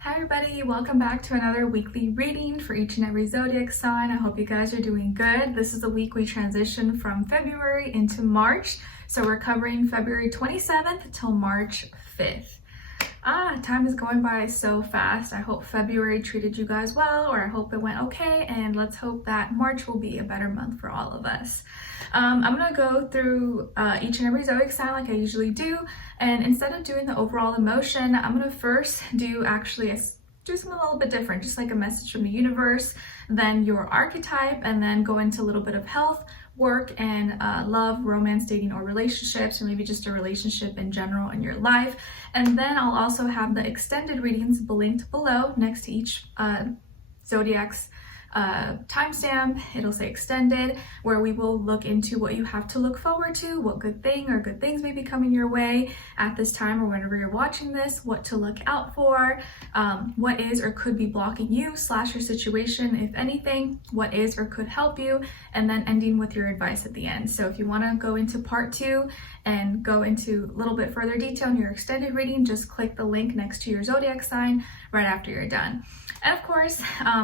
Hi everybody, welcome back to another weekly reading for each and every zodiac sign. I hope you guys are doing good. This is the week we transition from February into March. So we're covering February 27th till March 5th. Time is going by so fast. I hope February treated you guys well, or I hope it went okay, and let's hope that March will be a better month for all of us. I'm gonna go through each and every zodiac sign like I usually do, and instead of doing the overall emotion, I'm gonna first do something a little bit different, just like a message from the universe, then your archetype, and then go into a little bit of health, work, and love, romance, dating, or relationships, or maybe just a relationship in general in your life. And then I'll also have the extended readings linked below next to each zodiac's timestamp. It'll say extended, where we will look into what you have to look forward to, what good thing or good things may be coming your way at this time or whenever you're watching this, what to look out for, what is or could be blocking you / your situation, if anything, what is or could help you, and then ending with your advice at the end. So if you want to go into part 2 and go into a little bit further detail in your extended reading, just click the link next to your zodiac sign right after you're done. And of course,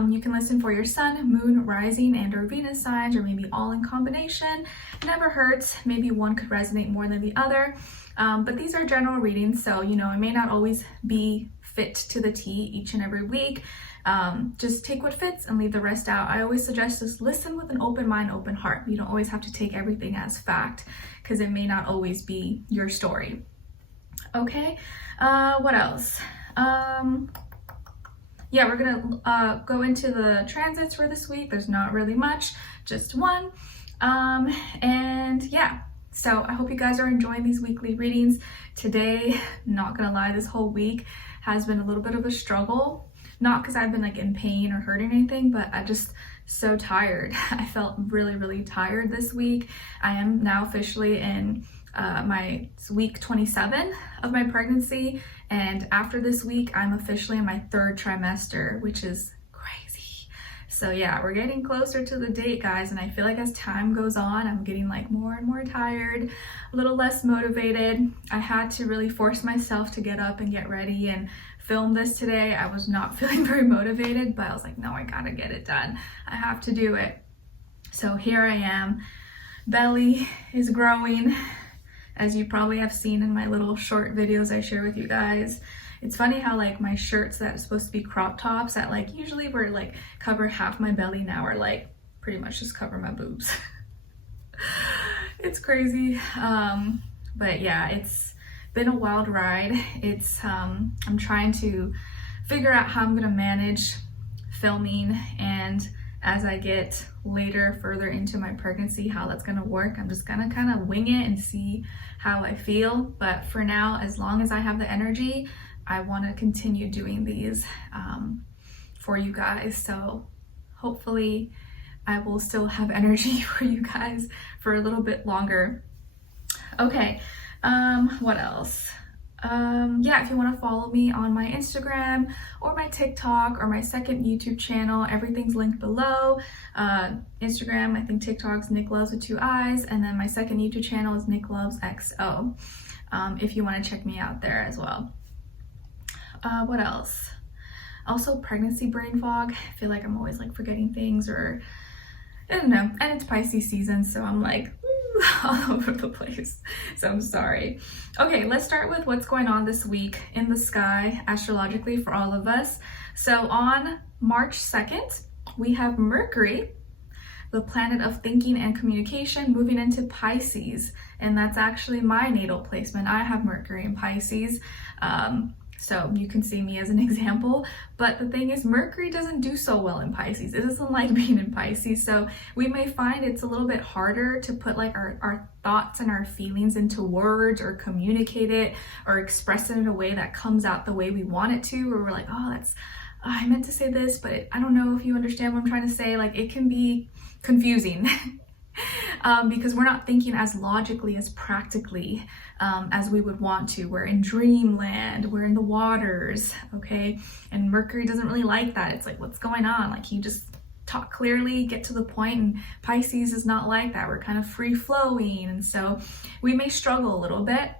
you can listen for your sun, moon, rising, and or Venus signs, or maybe all in combination. Never hurts. Maybe one could resonate more than the other. But these are general readings, so it may not always be fit to the T each and every week. Just take what fits and leave the rest out. I always suggest just listen with an open mind, open heart. You don't always have to take everything as fact, because it may not always be your story. Okay, what else? Yeah, we're gonna go into the transits for this week. There's not really much, just one. And yeah, so I hope you guys are enjoying these weekly readings. Today, not gonna lie, this whole week has been a little bit of a struggle. Not because I've been like in pain or hurting anything, but I just so tired. I felt really, really tired this week. I am now officially in my week 27 of my pregnancy, and after this week I'm officially in my 3rd trimester, which is crazy. So yeah, we're getting closer to the date, guys, and I feel like as time goes on, I'm getting like more and more tired, a little less motivated. I had to really force myself to get up and get ready and film this today. I was not feeling very motivated, but I was like, no, I gotta get it done. I have to do it. So here I am. Belly is growing, as you probably have seen in my little short videos I share with you guys. It's funny how like my shirts that are supposed to be crop tops that like usually were like cover half my belly now are like pretty much just cover my boobs. It's crazy. But yeah, it's been a wild ride. I'm trying to figure out how I'm gonna manage filming, and as I get further into my pregnancy, how that's gonna work. I'm just gonna kind of wing it and see how I feel. But for now, as long as I have the energy, I want to continue doing these for you guys. So hopefully I will still have energy for you guys for a little bit longer. Okay, what else? Yeah, if you want to follow me on my Instagram or my TikTok or my second YouTube channel, everything's linked below. Instagram, I think TikTok's Nicloves with 2 eyes, and then my second YouTube channel is Nicloves.XO. If you want to check me out there as well. What else? Also, pregnancy brain fog. I feel like I'm always like forgetting things, or I don't know. And it's Pisces season, so I'm like all over the place, so I'm sorry. Okay, let's start with what's going on this week in the sky astrologically for all of us. So on March 2nd, we have Mercury, the planet of thinking and communication, moving into Pisces, and that's actually my natal placement. I have Mercury in Pisces, so you can see me as an example. But the thing is, Mercury doesn't do so well in Pisces. It doesn't like being in Pisces. So we may find it's a little bit harder to put like our thoughts and our feelings into words, or communicate it, or express it in a way that comes out the way we want it to, or we're like, oh, I meant to say this, but I don't know if you understand what I'm trying to say. Like, it can be confusing. Because we're not thinking as logically, as practically as we would want to. We're in dreamland, we're in the waters, okay? And Mercury doesn't really like that. It's like, what's going on? Like, you just talk clearly, get to the point, and Pisces is not like that. We're kind of free flowing, and so we may struggle a little bit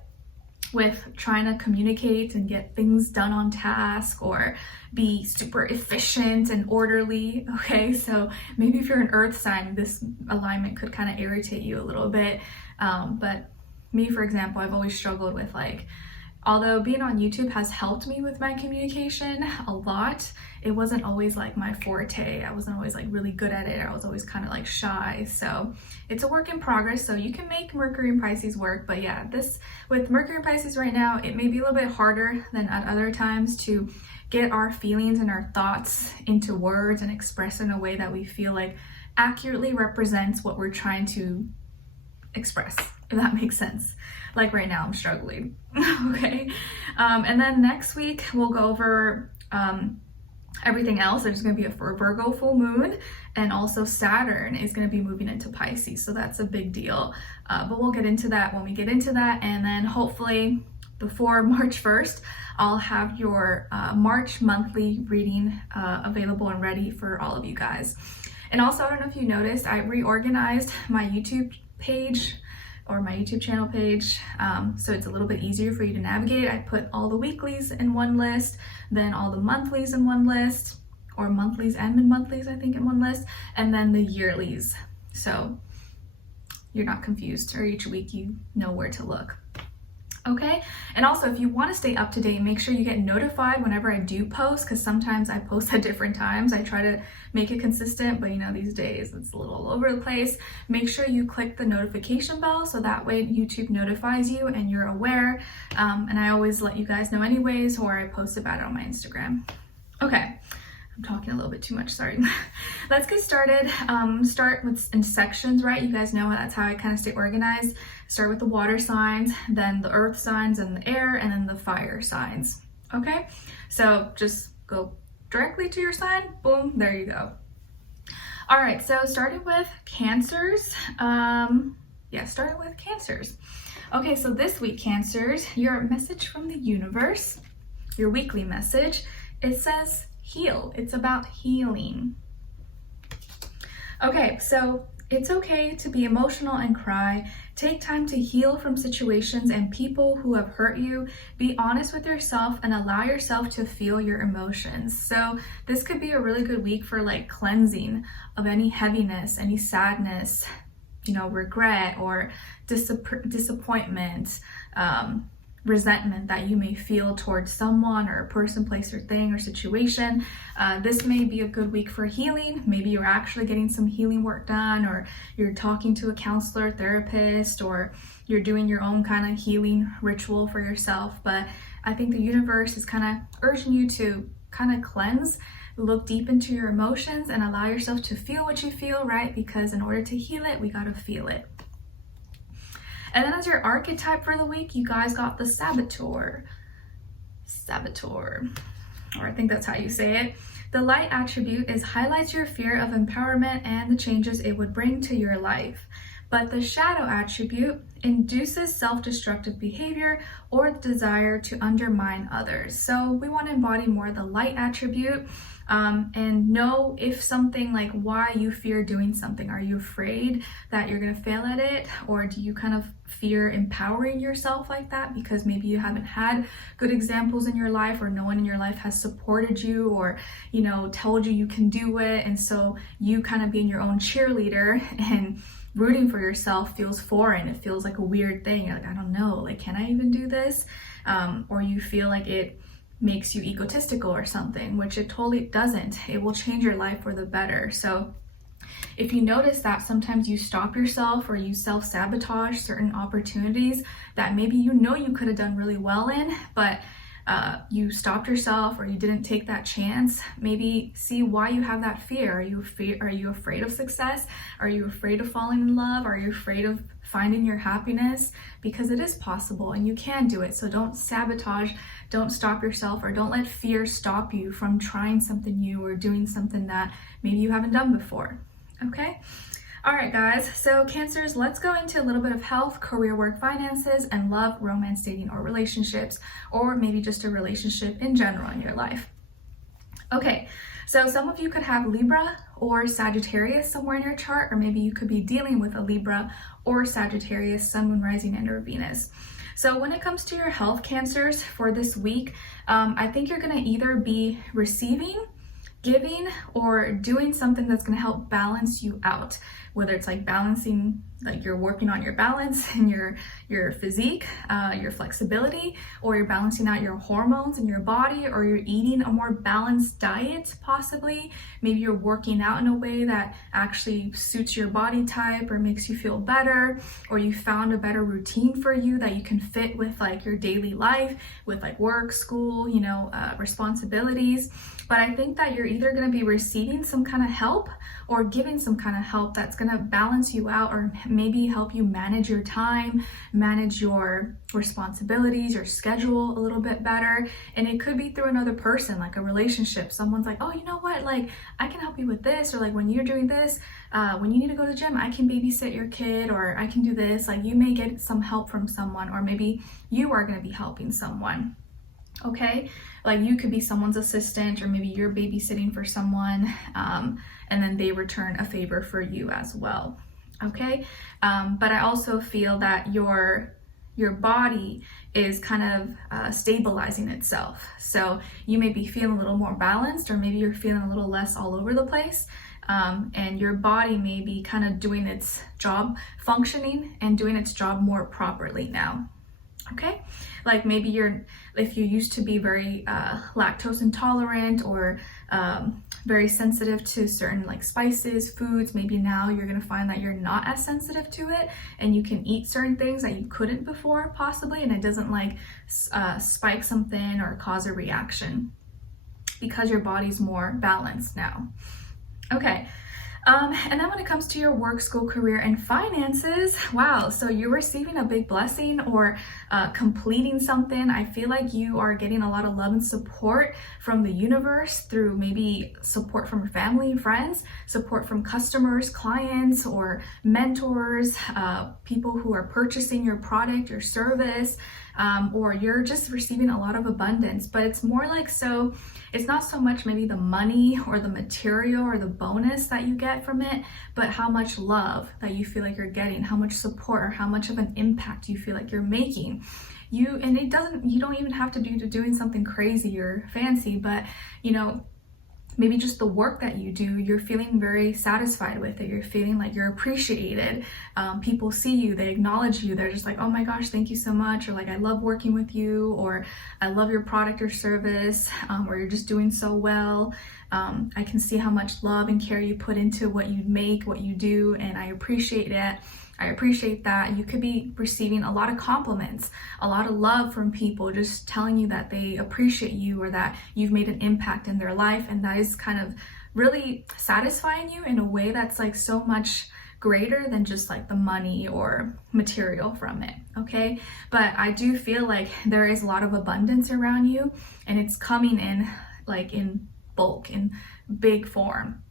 with trying to communicate and get things done on task or be super efficient and orderly. Okay, so maybe if you're an earth sign, this alignment could kind of irritate you a little bit. But me, for example, I've always struggled with, like, although being on YouTube has helped me with my communication a lot, it wasn't always like my forte. I wasn't always like really good at it. I was always kind of like shy. So it's a work in progress. So you can make Mercury and Pisces work. But yeah, this with Mercury and Pisces right now, it may be a little bit harder than at other times to get our feelings and our thoughts into words and express in a way that we feel like accurately represents what we're trying to express, if that makes sense. Like right now, I'm struggling. Okay. And then next week, we'll go over everything else. There's going to be a Virgo full moon, and also Saturn is going to be moving into Pisces. So that's a big deal. But we'll get into that when we get into that. And then hopefully before March 1st, I'll have your March monthly reading available and ready for all of you guys. And also, I don't know if you noticed, I reorganized my YouTube page or my YouTube channel page, so it's a little bit easier for you to navigate. I put all the weeklies in one list, then all the monthlies in one list, or monthlies and mid-monthlies, I think, in one list, and then the yearlies. So you're not confused, or each week you know where to look. Okay, and also if you want to stay up to date, make sure you get notified whenever I do post, because sometimes I post at different times. I try to make it consistent, but you know, these days it's a little all over the place. Make sure you click the notification bell so that way YouTube notifies you and you're aware. And I always let you guys know anyways, or I post about it on my Instagram. Okay, I'm talking a little bit too much, sorry. Let's get started. Start with in sections, right? You guys know that's how I kind of stay organized. Start with the water signs, then the earth signs and the air, and then the fire signs. Okay, so just go directly to your sign, boom, there you go. All right, so starting with Cancers. Starting with Cancers. Okay, so this week, Cancers, your message from the universe, your weekly message, it says heal. It's about healing. Okay, so it's okay to be emotional and cry. Take time to heal from situations and people who have hurt you. Be honest with yourself and allow yourself to feel your emotions. So this could be a really good week for like cleansing of any heaviness, any sadness, you know, regret or disappointment, resentment that you may feel towards someone or a person, place, or thing or situation. This may be a good week for healing. Maybe you're actually getting some healing work done, or you're talking to a counselor, therapist, or you're doing your own kind of healing ritual for yourself. But I think the universe is kind of urging you to kind of cleanse, look deep into your emotions, and allow yourself to feel what you feel, right? Because in order to heal it, we got to feel it. And then as your archetype for the week, you guys got the Saboteur, or I think that's how you say it. The light attribute highlights your fear of empowerment and the changes it would bring to your life. But the shadow attribute induces self-destructive behavior or the desire to undermine others. So we want to embody more the light attribute, and know if something, like why you fear doing something. Are you afraid that you're going to fail at it? Or do you kind of fear empowering yourself like that because maybe you haven't had good examples in your life, or no one in your life has supported you, or, you know, told you can do it. And so you kind of being your own cheerleader and rooting for yourself feels foreign. It feels like a weird thing. You're like, I don't know, like, can I even do this? Or you feel like it makes you egotistical or something, which it totally doesn't. It will change your life for the better. So if you notice that sometimes you stop yourself or you self-sabotage certain opportunities that maybe you know you could have done really well in, but you stopped yourself or you didn't take that chance, maybe see why you have that fear. Are you afraid of success? Are you afraid of falling in love? Are you afraid of finding your happiness? Because it is possible and you can do it. So don't sabotage, don't stop yourself, or don't let fear stop you from trying something new or doing something that maybe you haven't done before. Okay? All right, guys, so Cancers, let's go into a little bit of health, career, work, finances, and love, romance, dating, or relationships, or maybe just a relationship in general in your life. Okay, so some of you could have Libra or Sagittarius somewhere in your chart, or maybe you could be dealing with a Libra or Sagittarius, Sun, Moon, Rising, and or Venus. So when it comes to your health, Cancers, for this week, I think you're going to either be receiving, giving, or doing something that's going to help balance you out, whether it's like balancing, like you're working on your balance and your physique, your flexibility, or you're balancing out your hormones in your body, or you're eating a more balanced diet possibly. Maybe you're working out in a way that actually suits your body type or makes you feel better, or you found a better routine for you that you can fit with like your daily life, with like work, school, you know, responsibilities. But I think that you're either going to be receiving some kind of help or giving some kind of help that's going to balance you out, or maybe help you manage your time, manage your responsibilities, your schedule a little bit better. And it could be through another person, like a relationship. Someone's like, oh, you know what, like I can help you with this, or like when you're doing this, when you need to go to the gym, I can babysit your kid, or I can do this. Like you may get some help from someone, or maybe you are going to be helping someone. Okay, like you could be someone's assistant, or maybe you're babysitting for someone, and then they return a favor for you as well. Okay, but I also feel that your body is kind of stabilizing itself. So you may be feeling a little more balanced, or maybe you're feeling a little less all over the place. And your body may be kind of doing its job, functioning and doing its job more properly now. Okay, like maybe if you used to be very lactose intolerant, or very sensitive to certain like spices, foods, maybe now you're gonna find that you're not as sensitive to it, and you can eat certain things that you couldn't before possibly, and it doesn't like spike something or cause a reaction because your body's more balanced now. Okay. And then when it comes to your work, school, career, and finances, wow, so you're receiving a big blessing, or completing something. I feel like you are getting a lot of love and support from the universe through maybe support from family and friends, support from customers, clients, or mentors, people who are purchasing your product, your service, or you're just receiving a lot of abundance. But it's more like, so it's not so much maybe the money or the material or the bonus that you get from it, but how much love that you feel like you're getting, how much support, or how much of an impact you feel like you're making. You don't even have to do doing something crazy or fancy, but you know, maybe just the work that you do, you're feeling very satisfied with it. You're feeling like you're appreciated. People see you, they acknowledge you. They're just like, oh my gosh, thank you so much. Or like, I love working with you, or I love your product or service, or you're just doing so well. I can see how much love and care you put into what you make, what you do, and I appreciate it. I appreciate that. You could be receiving a lot of compliments, a lot of love from people just telling you that they appreciate you, or that you've made an impact in their life. And that is kind of really satisfying you in a way that's like so much greater than just like the money or material from it. Okay, but I do feel like there is a lot of abundance around you, and it's coming in like in bulk, in big form.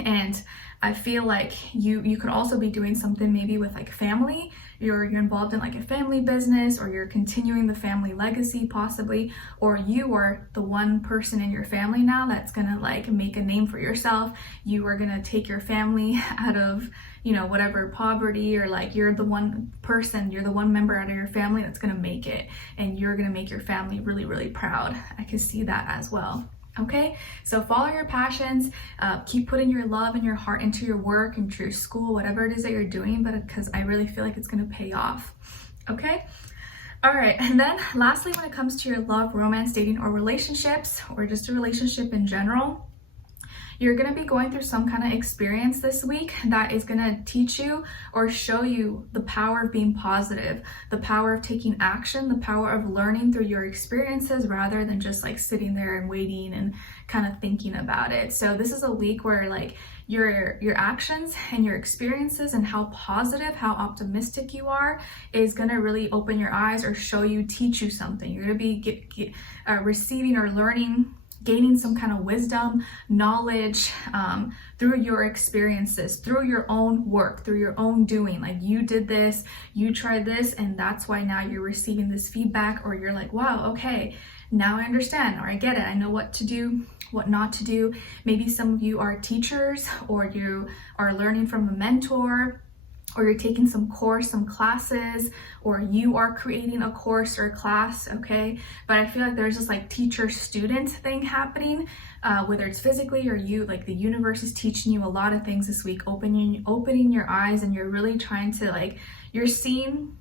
And I feel like you could also be doing something maybe with like family. You're involved in like a family business, or you're continuing the family legacy possibly, or you are the one person in your family now that's gonna like make a name for yourself. You are gonna take your family out of, you know, whatever poverty, or like you're the one person, you're the one member out of your family that's gonna make it, and you're gonna make your family really, really proud. I can see that as well. Okay, so follow your passions, keep putting your love and your heart into your work, into your school, whatever it is that you're doing, but because I really feel like it's going to pay off. Okay, all right, and then lastly, when it comes to your love, romance, dating, or relationships, or just a relationship in general, you're going to be going through some kind of experience this week that is going to teach you or show you the power of being positive, the power of taking action, the power of learning through your experiences rather than just like sitting there and waiting and kind of thinking about it. So this is a week where like your actions and your experiences and how positive, how optimistic you are is going to really open your eyes or show you, teach you something. You're going to be receiving or learning, gaining some kind of wisdom, knowledge through your experiences, through your own work, through your own doing. Like you did this, you tried this, and that's why now you're receiving this feedback, or you're like, wow, okay, now I understand, or I get it. I know what to do, what not to do. Maybe some of you are teachers, or you are learning from a mentor, or you're taking some course, some classes, or you are creating a course or a class, okay? But I feel like there's this like teacher-student thing happening, whether it's physically or you, like the universe is teaching you a lot of things this week, opening your eyes, and you're really trying to like, you're seeing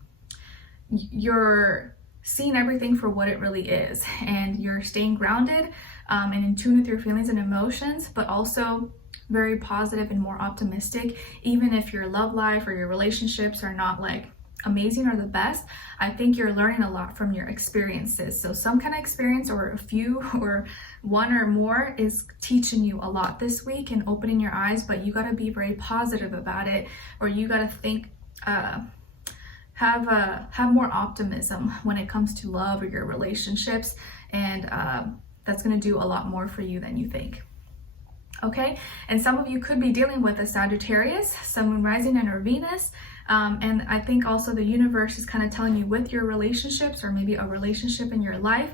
everything for what it really is, and you're staying grounded and in tune with your feelings and emotions, but also very positive and more optimistic. Even if your love life or your relationships are not like amazing or the best, I think you're learning a lot from your experiences. So some kind of experience, or a few, or one or more, is teaching you a lot this week and opening your eyes, but you got to be very positive about it, or you got to think have more optimism when it comes to love or your relationships, and that's going to do a lot more for you than you think. Okay, and some of you could be dealing with a Sagittarius, Sun, Moon, Rising, and or Venus, and I think also the universe is kind of telling you with your relationships, or maybe a relationship in your life,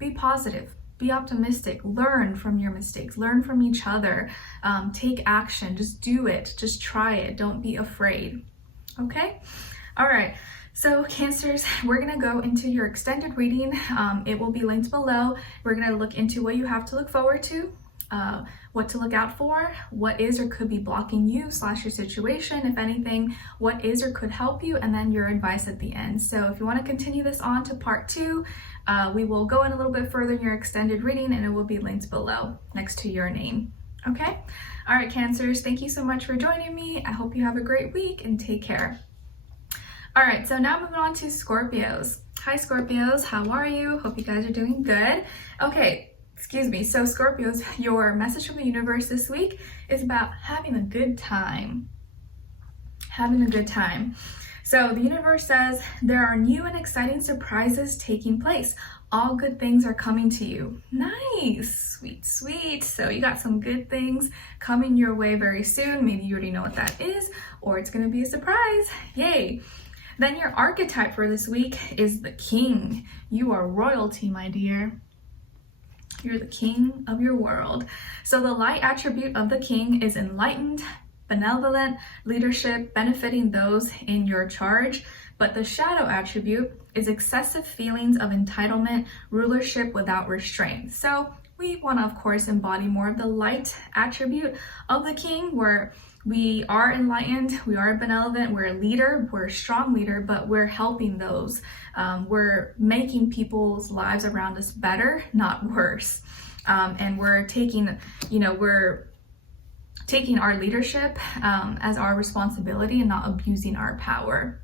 be positive, be optimistic, learn from your mistakes, learn from each other, take action, just do it, just try it, don't be afraid. Okay, all right. So Cancers, we're gonna go into your extended reading. It will be linked below. We're gonna look into what you have to look forward to, what to look out for, what is or could be blocking you / your situation, if anything, what is or could help you, and then your advice at the end. So if you want to continue this on to part 2, we will go in a little bit further in your extended reading, and it will be linked below next to your name. Okay? All right, Cancers, thank you so much for joining me. I hope you have a great week and take care. All right, so now moving on to Scorpios. Hi, Scorpios, how are you? Hope you guys are doing good. Okay. Excuse me. So Scorpios, your message from the universe this week is about having a good time. Having a good time. So the universe says there are new and exciting surprises taking place. All good things are coming to you. Nice. Sweet, sweet. So you got some good things coming your way very soon. Maybe you already know what that is, or it's going to be a surprise. Yay. Then your archetype for this week is the king. You are royalty, my dear. You're the king of your world. So the light attribute of the king is enlightened, benevolent, leadership, benefiting those in your charge. But the shadow attribute is excessive feelings of entitlement, rulership without restraint. So we want to, of course, embody more of the light attribute of the king, where we are enlightened, we are benevolent, we're a leader, we're a strong leader, but we're helping those. We're making people's lives around us better, not worse. And we're taking, we're taking our leadership as our responsibility and not abusing our power.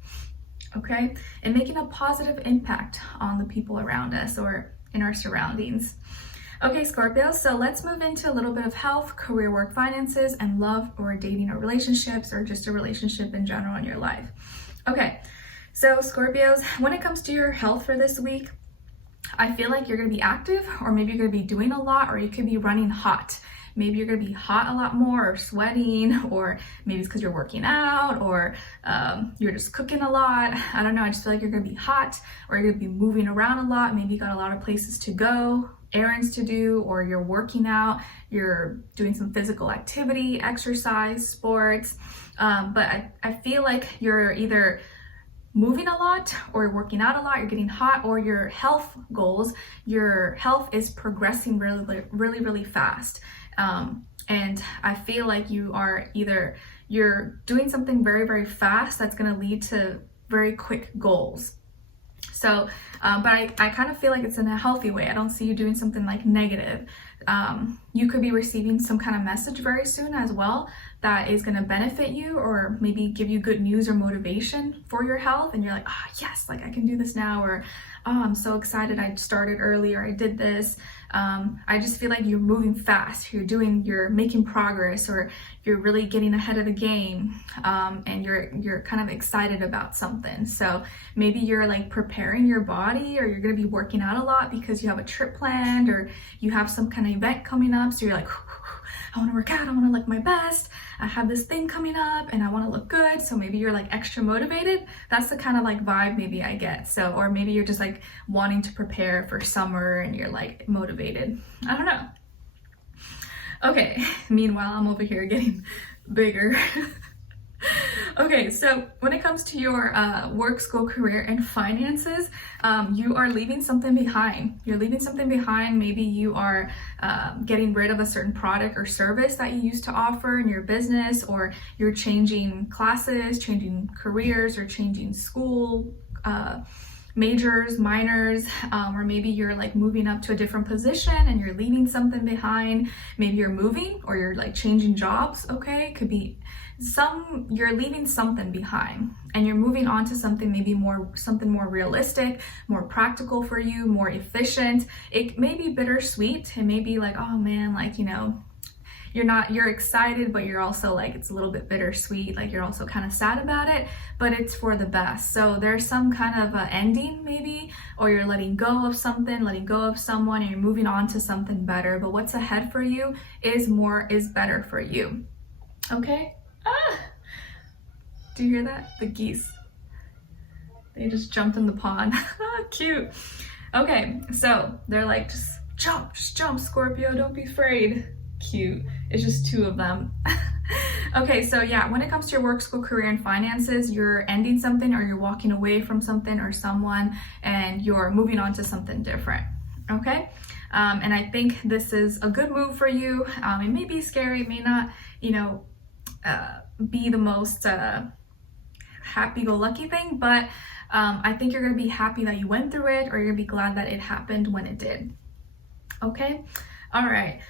Okay? And making a positive impact on the people around us or in our surroundings. Okay, Scorpio, so let's move into a little bit of health, career, work, finances, and love, or dating or relationships, or just a relationship in general in your life. Okay, so Scorpios, when it comes to your health for this week, I feel like you're going to be active, or maybe you're going to be doing a lot, or you could be running hot. Maybe you're going to be hot a lot more, or sweating, or maybe it's because you're working out, or you're just cooking a lot. I don't know, I just feel like you're going to be hot, or you're going to be moving around a lot. Maybe you got a lot of places to go, errands to do, or you're working out, you're doing some physical activity, exercise, sports. But I feel like you're either moving a lot, or you're working out a lot, you're getting hot, or your health goals, your health is progressing really fast. And I feel like you are either, you're doing something very fast that's going to lead to very quick goals. So, but I kind of feel like it's in a healthy way. I don't see you doing something like negative. You could be receiving some kind of message very soon as well that is going to benefit you, or maybe give you good news or motivation for your health. And you're like, oh yes, like I can do this now, or oh, I'm so excited I started early, or I did this. I just feel like you're moving fast, you're making progress, or you're really getting ahead of the game, and you're kind of excited about something. So maybe you're like preparing your body, or you're going to be working out a lot because you have a trip planned, or you have some kind of event coming up. So you're like, I want to work out, I want to look my best, I have this thing coming up and I want to look good. So maybe you're like extra motivated. That's the kind of like vibe maybe I get. So, or maybe you're just like wanting to prepare for summer and you're like motivated. I don't know. Okay, meanwhile, I'm over here getting bigger. Okay, so when it comes to your work, school, career, and finances, you are leaving something behind. You're leaving something behind. Maybe you are getting rid of a certain product or service that you used to offer in your business, or you're changing classes, changing careers, or changing school majors, minors, or maybe you're like moving up to a different position and you're leaving something behind. Maybe you're moving or you're like changing jobs. Okay, could be you're leaving something behind and you're moving on to something maybe something more realistic, more practical for you, more efficient. It may be bittersweet. It may be like, oh man, like, you know, you're excited, but you're also like, it's a little bit bittersweet. Like you're also kind of sad about it, but it's for the best. So there's some kind of ending maybe, or you're letting go of something, letting go of someone, and you're moving on to something better. But what's ahead for you is better for you. Okay? Do you hear that? The geese. They just jumped in the pond. Cute. Okay, so they're like, just jump, Scorpio, don't be afraid. Cute. It's just two of them. Okay, so yeah, when it comes to your work, school, career, and finances, you're ending something, or you're walking away from something or someone, and you're moving on to something different. Okay, and I think this is a good move for you. It may be scary, it may not, you know, be the most happy-go-lucky thing, but I think you're gonna be happy that you went through it, or you're gonna be glad that it happened when it did. Okay, all right.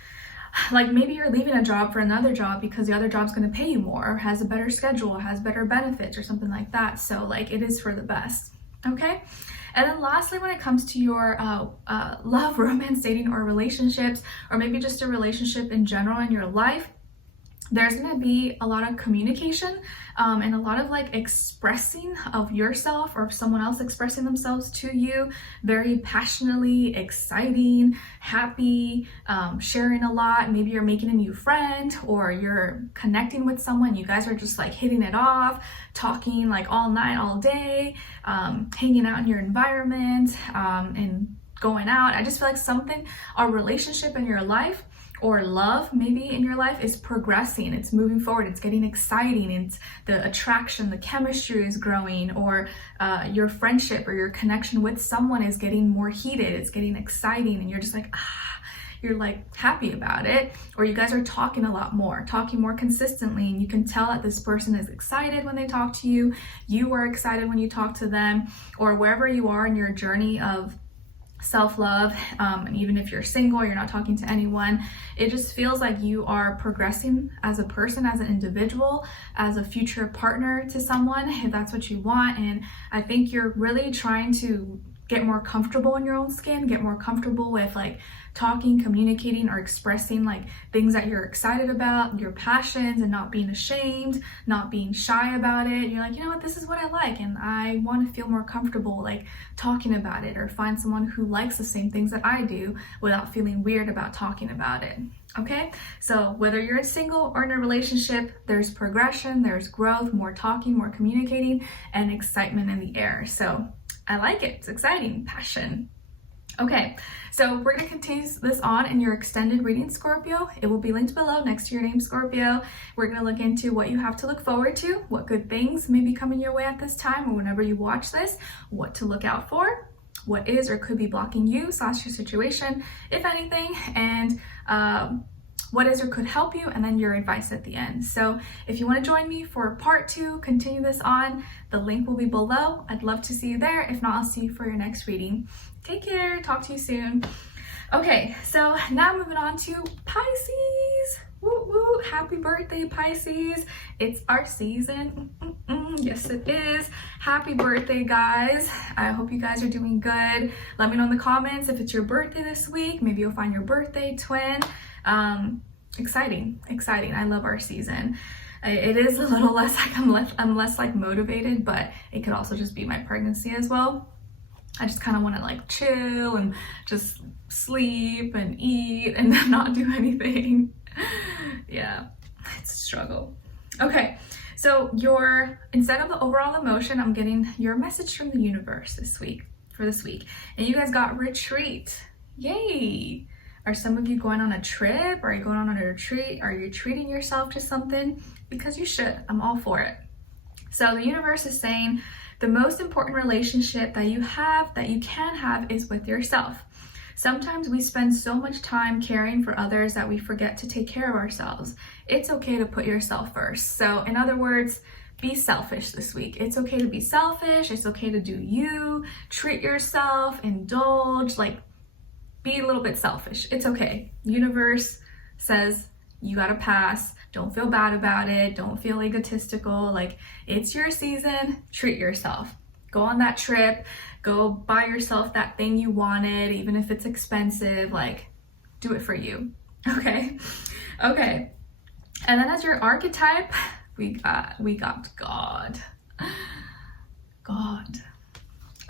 Like maybe you're leaving a job for another job because the other job's going to pay you more, or has a better schedule, has better benefits, or something like that. So like it is for the best. Okay. And then lastly, when it comes to your love, romance, dating, or relationships, or maybe just a relationship in general in your life, there's going to be a lot of communication and a lot of like expressing of yourself, or someone else expressing themselves to you, very passionately, exciting, happy, sharing a lot. Maybe you're making a new friend, or you're connecting with someone. You guys are just like hitting it off, talking like all night, all day, hanging out in your environment, and going out. I just feel like a relationship in your life, or love maybe in your life, is progressing, it's moving forward, it's getting exciting, it's the attraction, the chemistry is growing, or your friendship or your connection with someone is getting more heated, it's getting exciting, and you're just like, you're like happy about it. Or you guys are talking a lot more, talking more consistently, and you can tell that this person is excited when they talk to you, you are excited when you talk to them, or wherever you are in your journey of self-love, and even if you're single, you're not talking to anyone, it just feels like you are progressing as a person, as an individual, as a future partner to someone, if that's what you want. And I think you're really trying to get more comfortable in your own skin, get more comfortable with like talking, communicating, or expressing like things that you're excited about, your passions, and not being ashamed, not being shy about it. You're like, you know what, this is what I like, and I want to feel more comfortable like talking about it, or find someone who likes the same things that I do without feeling weird about talking about it. Okay, so whether you're single or in a relationship, there's progression, there's growth, more talking, more communicating, and excitement in the air. So I like it. It's exciting, passion. Okay, so we're going to continue this on in your extended reading, Scorpio. It will be linked below next to your name, Scorpio. We're going to look into what you have to look forward to, what good things may be coming your way at this time, or whenever you watch this, what to look out for, what is or could be blocking you / your situation, if anything, and what is or could help you, and then your advice at the end. So if you want to join me for part 2, continue this on, the link will be below. I'd love to see you there. If not, I'll see you for your next reading. Take care. Talk to you soon. Okay, so now moving on to Pisces. Woo woo. Happy birthday, Pisces. It's our season. Yes, it is. Happy birthday, guys. I hope you guys are doing good. Let me know in the comments if it's your birthday this week. Maybe you'll find your birthday twin. Exciting. I love our season. It is a little less like I'm less like motivated, but it could also just be my pregnancy as well. I just kind of want to like chill and just sleep and eat and not do anything. Yeah, it's a struggle. Okay, so instead of the overall emotion, I'm getting your message from the universe for this week. And you guys got retreat. Yay! Are some of you going on a trip? Are you going on a retreat? Are you treating yourself to something? Because you should. I'm all for it. So the universe is saying the most important relationship that you can have is with yourself. Sometimes we spend so much time caring for others that we forget to take care of ourselves. It's okay to put yourself first. So in other words, be selfish this week. It's okay to be selfish. It's okay to do you, treat yourself, indulge, like be a little bit selfish. It's okay. Universe says you gotta pass. Don't feel bad about it. Don't feel egotistical. Like, it's your season. Treat yourself. Go on that trip. Go buy yourself that thing you wanted, even if it's expensive. Like, do it for you. Okay. Okay. And then as your archetype, we got God. God.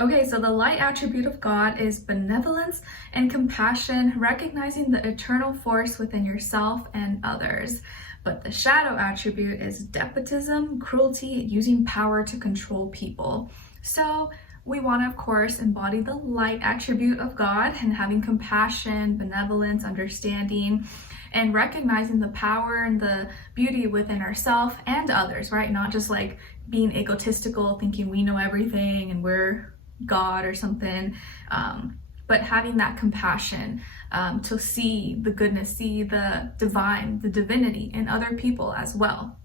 Okay, so the light attribute of God is benevolence and compassion, recognizing the eternal force within yourself and others. But the shadow attribute is despotism, cruelty, using power to control people. So we want to, of course, embody the light attribute of God and having compassion, benevolence, understanding, and recognizing the power and the beauty within ourselves and others, right? Not just like being egotistical, thinking we know everything and we're God or something, but having that compassion to see the goodness, see the divine, the divinity in other people as well.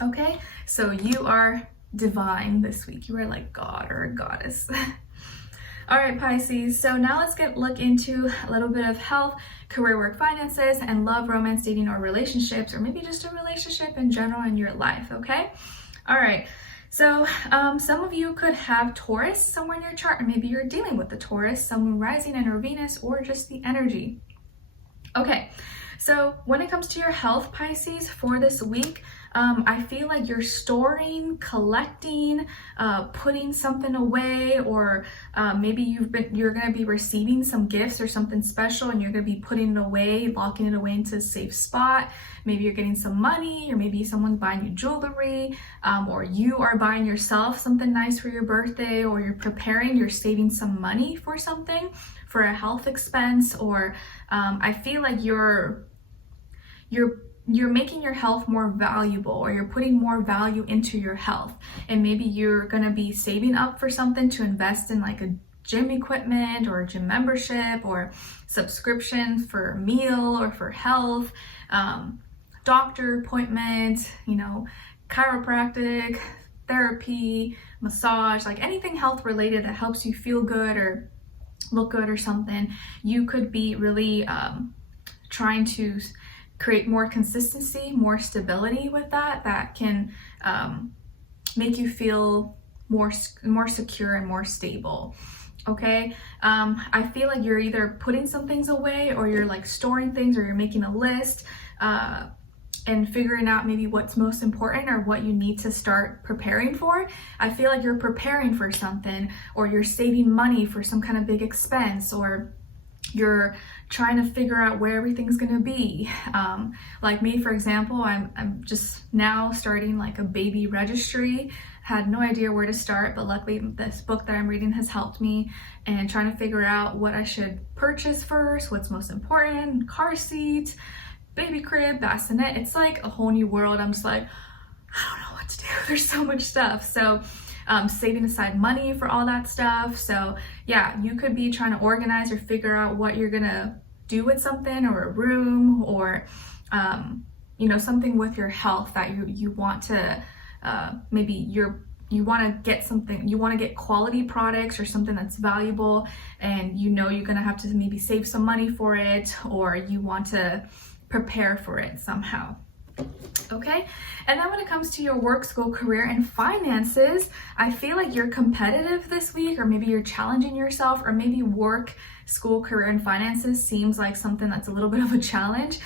Okay, so you are divine this week. You are like God or a goddess. All right, Pisces, so now let's look into a little bit of health, career, work, finances, and love, romance, dating, or relationships, or maybe just a relationship in general in your life, okay? All right, so some of you could have Taurus somewhere in your chart, or maybe you're dealing with the Taurus, someone rising in or Venus, or just the energy. Okay, so when it comes to your health, Pisces, for this week, I feel like you're storing, collecting, putting something away, or maybe you're going to be receiving some gifts or something special and you're going to be putting it away, locking it away into a safe spot. Maybe you're getting some money, or maybe someone's buying you jewelry, or you are buying yourself something nice for your birthday, or you're saving some money for something, for a health expense, or I feel like you're making your health more valuable, or you're putting more value into your health. And maybe you're going to be saving up for something to invest in, like a gym equipment or a gym membership or subscription for a meal or for health, doctor appointment, chiropractic, therapy, massage, like anything health related that helps you feel good or look good or something. You could be really trying to create more consistency, more stability with that can make you feel more secure and more stable. Okay, I feel like you're either putting some things away, or you're like storing things, or you're making a list and figuring out maybe what's most important or what you need to start preparing for. I feel like you're preparing for something, or you're saving money for some kind of big expense, or you're trying to figure out where everything's going to be. Like me, for example, I'm just now starting like a baby registry. Had no idea where to start, but luckily this book that I'm reading has helped me, and trying to figure out what I should purchase first, what's most important, car seat, baby crib, bassinet. It's like a whole new world. I'm just like, I don't know what to do. There's so much stuff. So saving aside money for all that stuff. So yeah, you could be trying to organize or figure out what you're gonna do with something, or a room, or something with your health that you want to maybe you want to get something, you want to get quality products or something that's valuable, and you're gonna have to maybe save some money for it, or you want to prepare for it somehow. Okay, and then when it comes to your work, school, career, and finances, I feel like you're competitive this week, or maybe you're challenging yourself, or maybe work, school, career, and finances seems like something that's a little bit of a challenge,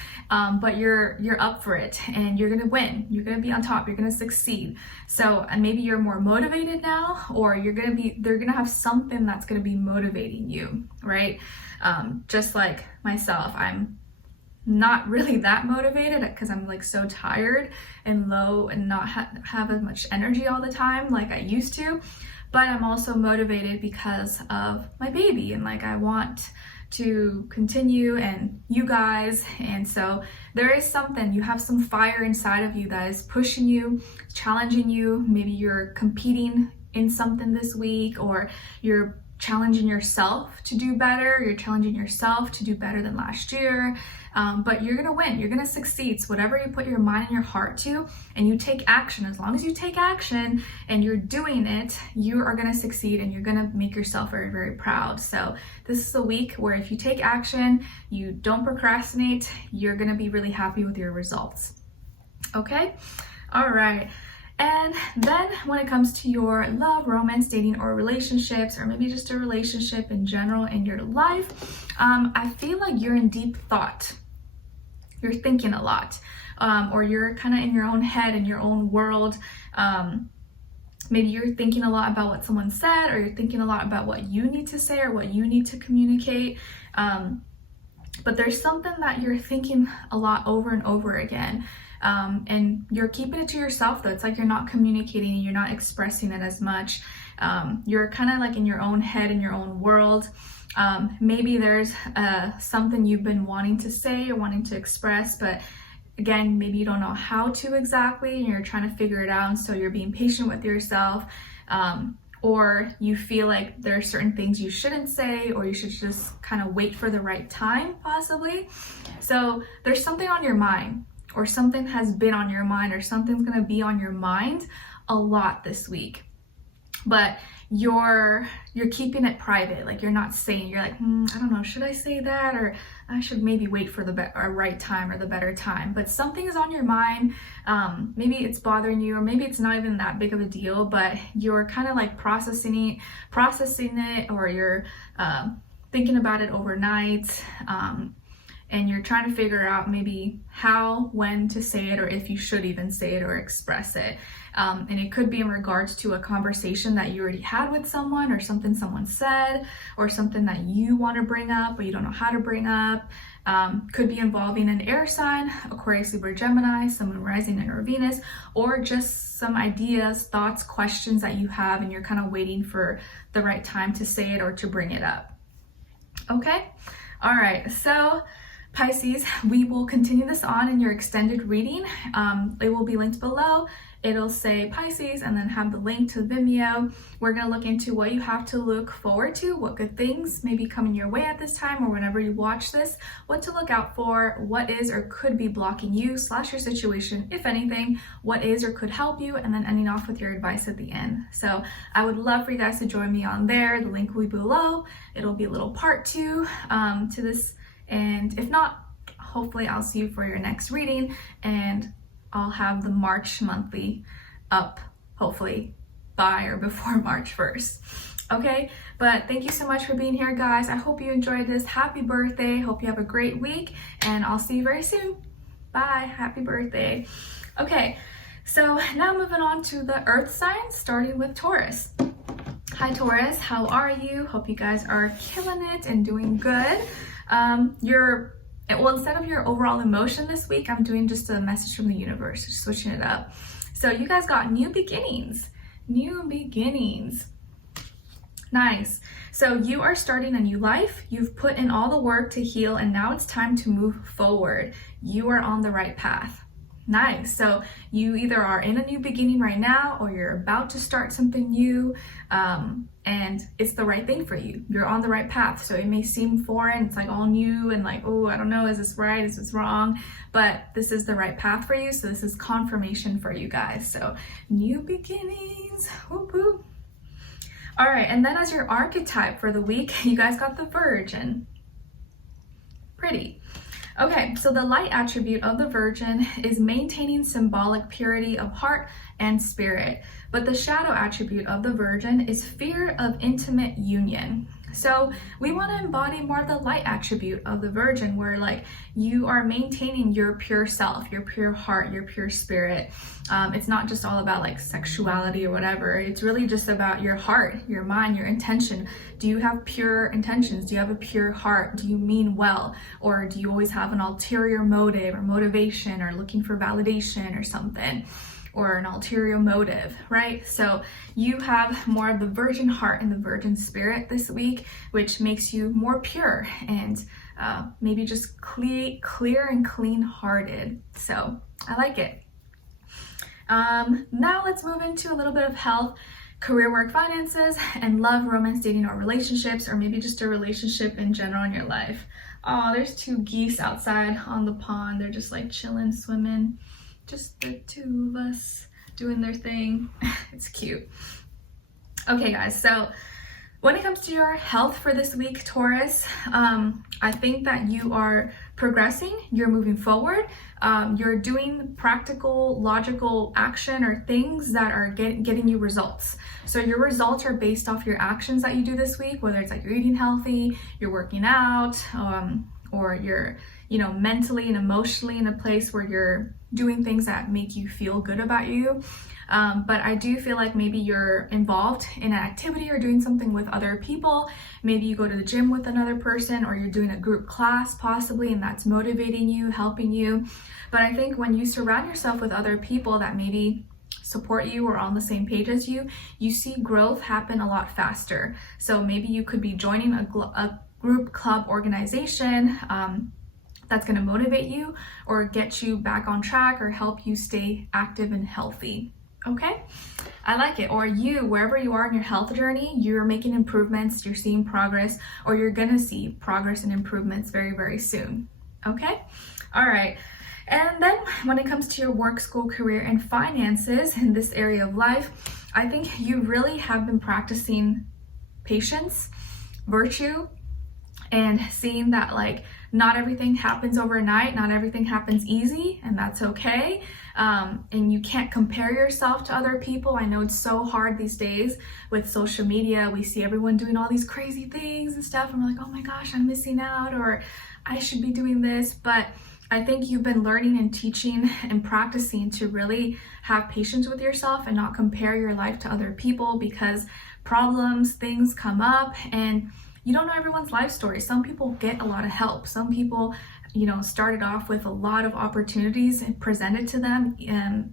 but you're up for it, and you're gonna win. You're gonna be on top. You're gonna succeed. So, and maybe you're more motivated now, or they're gonna have something that's gonna be motivating you, right? Just like myself, I'm not really that motivated because I'm like so tired and low and not have as much energy all the time like I used to, but I'm also motivated because of my baby, and like I want to continue, and you guys. And so there is something, you have some fire inside of you that is pushing you, challenging you. Maybe you're competing in something this week, or you're challenging yourself to do better. You're challenging yourself to do better than last year. But you're gonna win, you're gonna succeed. So whatever you put your mind and your heart to, and you take action, as long as you take action and you're doing it, you are gonna succeed, and you're gonna make yourself very, very proud. So this is a week where if you take action, you don't procrastinate, you're gonna be really happy with your results. Okay? All right. And then when it comes to your love, romance, dating, or relationships, or maybe just a relationship in general in your life, I feel like you're in deep thought. You're thinking a lot, or you're kind of in your own head, in your own world. Maybe you're thinking a lot about what someone said, or you're thinking a lot about what you need to say or what you need to communicate. But there's something that you're thinking a lot over and over again. And you're keeping it to yourself though. It's like you're not communicating, you're not expressing it as much. You're kind of like in your own head, in your own world. Maybe there's something you've been wanting to say or wanting to express, but again, maybe you don't know how to exactly, and you're trying to figure it out, and so you're being patient with yourself. Or you feel like there are certain things you shouldn't say, or you should just kind of wait for the right time, possibly. So there's something on your mind, or something has been on your mind, or something's gonna be on your mind a lot this week. But you're keeping it private. Like you're not saying, you're like, I don't know, should I say that? Or I should maybe wait for the right time or the better time. But something is on your mind. Maybe it's bothering you, or maybe it's not even that big of a deal, but you're kind of like processing it, or you're thinking about it overnight. And you're trying to figure out maybe how, when to say it, or if you should even say it or express it. And it could be in regards to a conversation that you already had with someone, or something someone said, or something that you want to bring up but you don't know how to bring up. Could be involving an air sign, Aquarius, Libra, Gemini, Sun, rising, and or Venus, or just some ideas, thoughts, questions that you have, and you're kind of waiting for the right time to say it or to bring it up. Okay? All right. So Pisces, we will continue this on in your extended reading. It will be linked below. It'll say Pisces and then have the link to Vimeo. We're going to look into what you have to look forward to, what good things may be coming your way at this time or whenever you watch this, what to look out for, what is or could be blocking you / your situation, if anything, what is or could help you, and then ending off with your advice at the end. So I would love for you guys to join me on there. The link will be below. It'll be a little part 2 to this. And if not, hopefully I'll see you for your next reading, and I'll have the March monthly up, hopefully by or before March 1st. Okay, but thank you so much for being here, guys. I hope you enjoyed this. Happy birthday. Hope you have a great week, and I'll see you very soon. Bye. Happy birthday. Okay, so now moving on to the earth signs, starting with Taurus. Hi Taurus, how are you? Hope you guys are killing it and doing good. Well, instead of your overall emotion this week, I'm doing just a message from the universe, just switching it up. So you guys got new beginnings. Nice. So you are starting a new life. You've put in all the work to heal, and now it's time to move forward. You are on the right path. Nice. So you either are in a new beginning right now, or you're about to start something new, and it's the right thing for you. You're on the right path. So it may seem foreign. It's like all new and like, oh, I don't know, is this right? Is this wrong? But this is the right path for you. So this is confirmation for you guys. So new beginnings. Whoop, whoop. All right. And then as your archetype for the week, you guys got the Virgin. Pretty. Okay, so the light attribute of the Virgin is maintaining symbolic purity of heart and spirit, but the shadow attribute of the Virgin is fear of intimate union. So we want to embody more of the light attribute of the Virgin, where like you are maintaining your pure self, your pure heart, your pure spirit. It's not just all about like sexuality or whatever. It's really just about your heart, your mind, your intention. Do you have pure intentions? Do you have a pure heart? Do you mean well? Or do you always have an ulterior motive or motivation or looking for validation or something? or an ulterior motive, right? So you have more of the virgin heart and the virgin spirit this week, which makes you more pure and maybe just clear and clean-hearted. So I like it. Now let's move into a little bit of health, career, work, finances, and love, romance, dating, or relationships, or maybe just a relationship in general in your life. Oh, there's two geese outside on the pond. They're just like chilling, swimming. Just the two of us doing their thing. It's cute. Okay, guys, so when it comes to your health for this week, Taurus, I think that you are progressing, you're moving forward, you're doing practical, logical action or things that are getting you results. So your results are based off your actions that you do this week, whether it's like you're eating healthy, you're working out, or you're, mentally and emotionally in a place where you're doing things that make you feel good about you. But I do feel like maybe you're involved in an activity or doing something with other people. Maybe you go to the gym with another person, or you're doing a group class possibly, and that's motivating you, helping you. But I think when you surround yourself with other people that maybe support you or on the same page as you, you see growth happen a lot faster. So maybe you could be joining a group, club, organization that's going to motivate you or get you back on track or help you stay active and healthy. Okay, I like it. Or you, wherever you are in your health journey, you're making improvements, you're seeing progress, or you're gonna see progress and improvements very, very soon. Okay, all right. And then when it comes to your work, school, career, and finances in this area of life, I think you really have been practicing patience, virtue, and seeing that like not everything happens overnight, not everything happens easy, and that's okay. And you can't compare yourself to other people. I know it's so hard these days with social media. We see everyone doing all these crazy things and stuff, and we're like, oh my gosh, I'm missing out, or I should be doing this. But I think you've been learning and teaching and practicing to really have patience with yourself and not compare your life to other people, because problems, things come up, and you don't know everyone's life story. Some people get a lot of help. Some people, started off with a lot of opportunities presented to them, and,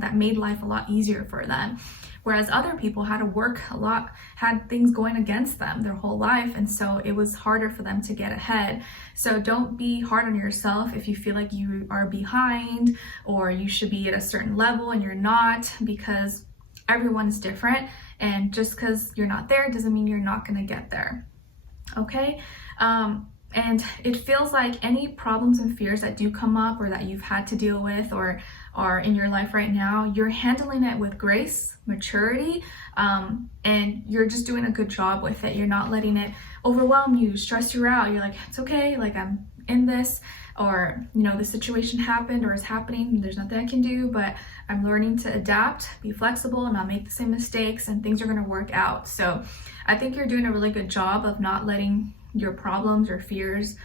that made life a lot easier for them. Whereas other people had to work a lot, had things going against them their whole life, and so it was harder for them to get ahead. So don't be hard on yourself if you feel like you are behind or you should be at a certain level and you're not, because everyone's different, and just because you're not there doesn't mean you're not going to get there. Okay, and it feels like any problems and fears that do come up or that you've had to deal with or are in your life right now, you're handling it with grace, maturity, and you're just doing a good job with it. You're not letting it overwhelm you, stress you out. You're like, it's okay, like I'm in this, or the situation happened or is happening, there's nothing I can do, but I'm learning to adapt, be flexible, and not make the same mistakes, and things are going to work out. So I think you're doing a really good job of not letting your problems or fears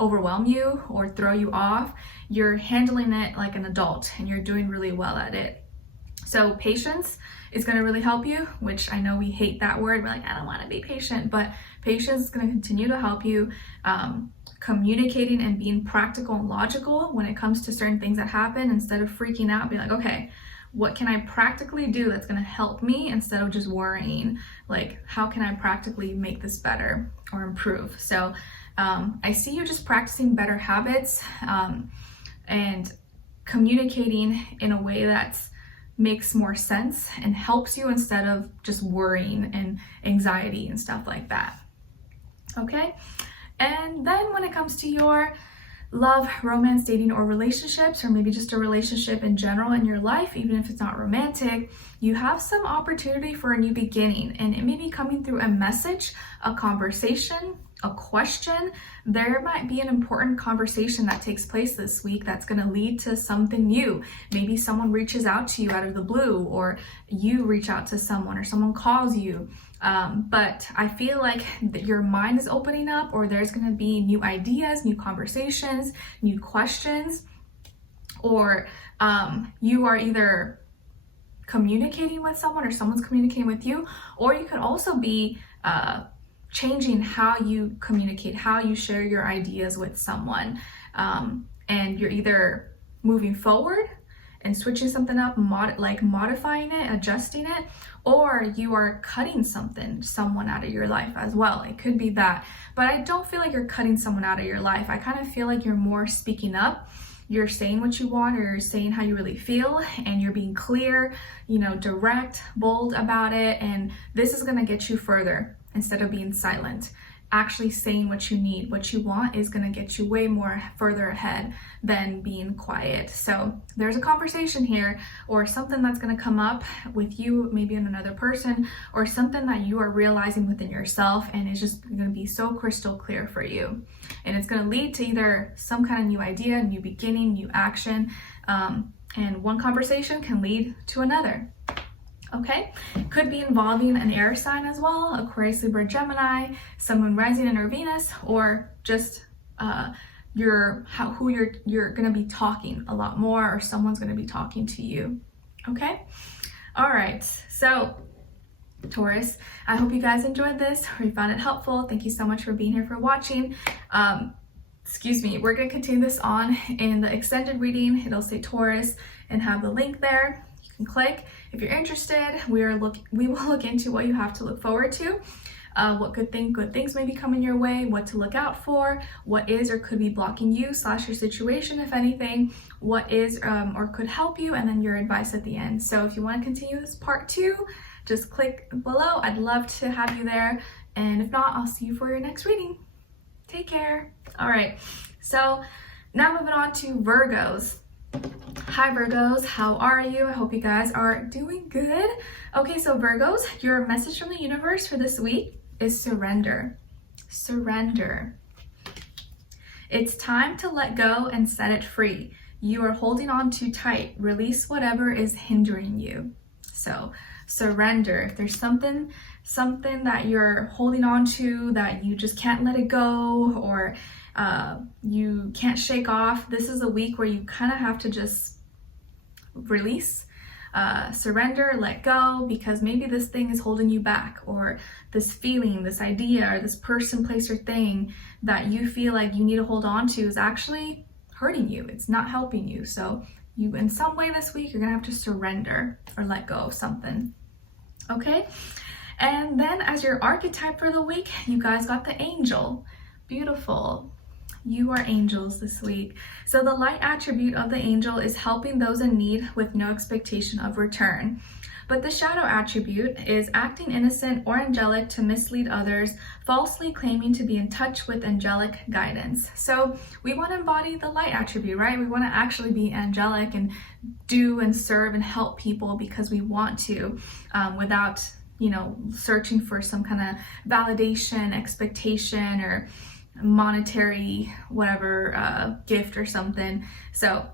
overwhelm you or throw you off. You're handling it like an adult, and you're doing really well at it. So patience is going to really help you, which I know we hate that word. We're like, I don't want to be patient, but patience is going to continue to help you. Communicating and being practical and logical when it comes to certain things that happen, instead of freaking out, be like, okay, what can I practically do that's going to help me, instead of just worrying, like, how can I practically make this better or improve? So I see you just practicing better habits and communicating in a way that makes more sense and helps you, instead of just worrying and anxiety and stuff like that. Okay, and then when it comes to your love, romance, dating, or relationships, or maybe just a relationship in general in your life, even if it's not romantic, you have some opportunity for a new beginning, and it may be coming through a message, a conversation, a question. There might be an important conversation that takes place this week that's going to lead to something new. Maybe someone reaches out to you out of the blue, or you reach out to someone, or someone calls you. But I feel like your mind is opening up, or there's going to be new ideas, new conversations, new questions, or you are either communicating with someone or someone's communicating with you, or you could also be changing how you communicate, how you share your ideas with someone. And you're either moving forward and switching something up, modifying it, adjusting it, or you are cutting someone out of your life as well. It could be that, but I don't feel like you're cutting someone out of your life. I kind of feel like you're more speaking up. You're saying what you want, or you're saying how you really feel, and you're being clear, you know, direct, bold about it. And this is going to get you further instead of being silent. Actually saying what you need, what you want is going to get you way more further ahead than being quiet. So there's a conversation here, or something that's going to come up with you, maybe in another person, or something that you are realizing within yourself, and it's just going to be so crystal clear for you. And it's going to lead to either some kind of new idea, new beginning, new action, and one conversation can lead to another. Okay, could be involving an air sign as well, Aquarius, Libra, Gemini, Sun, Moon, Rising, and or Venus, or just you're gonna be talking a lot more, or someone's gonna be talking to you. Okay, all right. So Taurus, I hope you guys enjoyed this, or you found it helpful. Thank you so much for being here, for watching. Excuse me. We're gonna continue this on in the extended reading. It'll say Taurus and have the link there. You can click if you're interested. We will look into what you have to look forward to, what good things may be coming your way, what to look out for, what is or could be blocking you / your situation, if anything, what is or could help you, and then your advice at the end. So if you want to continue this part 2, just click below. I'd love to have you there, and if not, I'll see you for your next reading. Take care. All right, so now moving on to Virgos. Hi Virgos, how are you? I hope you guys are doing good. Okay, so Virgos, your message from the universe for this week is surrender. Surrender. It's time to let go and set it free. You are holding on too tight. Release whatever is hindering you. So surrender. If there's something that you're holding on to that you just can't let it go, or you can't shake off, this is a week where you kind of have to just release, surrender, let go, because maybe this thing is holding you back, or this feeling, this idea, or this person, place, or thing that you feel like you need to hold on to is actually hurting you. It's not helping you. So you, in some way this week, you're gonna have to surrender or let go of something. Okay, and then as your archetype for the week, you guys got the angel. Beautiful. You are angels this week. So the light attribute of the angel is helping those in need with no expectation of return. But the shadow attribute is acting innocent or angelic to mislead others, falsely claiming to be in touch with angelic guidance. So we want to embody the light attribute, right? We want to actually be angelic and do and serve and help people because we want to, without, you know, searching for some kind of validation, expectation, or monetary whatever gift or something. So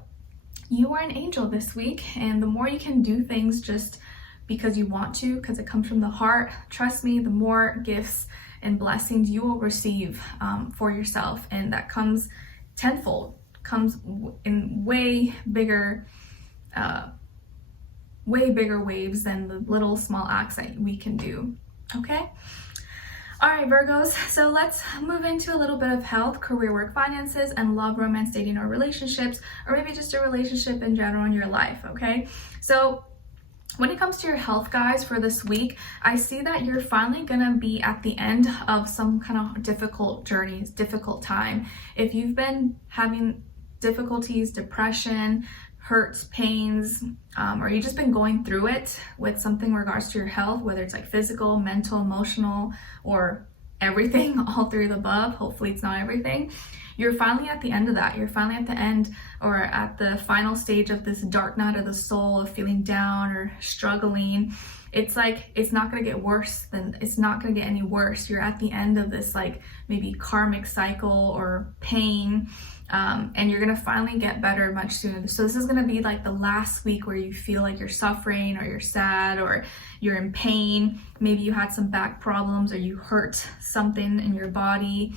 you are an angel this week, and the more you can do things just because you want to, because it comes from the heart, trust me, the more gifts and blessings you will receive for yourself, and that comes tenfold, comes in way bigger waves than the little small acts that we can do. Okay. All right, Virgos, so let's move into a little bit of health, career, work, finances, and love, romance, dating, or relationships, or maybe just a relationship in general in your life, okay? So when it comes to your health, guys, for this week, I see that you're finally gonna be at the end of some kind of difficult journeys, difficult time. If you've been having difficulties, depression, hurts, pains, or you've just been going through it with something in regards to your health, whether it's like physical, mental, emotional, or everything, all three of the above, hopefully it's not everything, you're finally at the end of that. You're finally at the end, or at the final stage of this dark night of the soul of feeling down or struggling. It's like, it's not gonna get worse it's not gonna get any worse. You're at the end of this like maybe karmic cycle or pain, and you're gonna finally get better much sooner. So this is gonna be like the last week where you feel like you're suffering, or you're sad, or you're in pain. Maybe you had some back problems, or you hurt something in your body,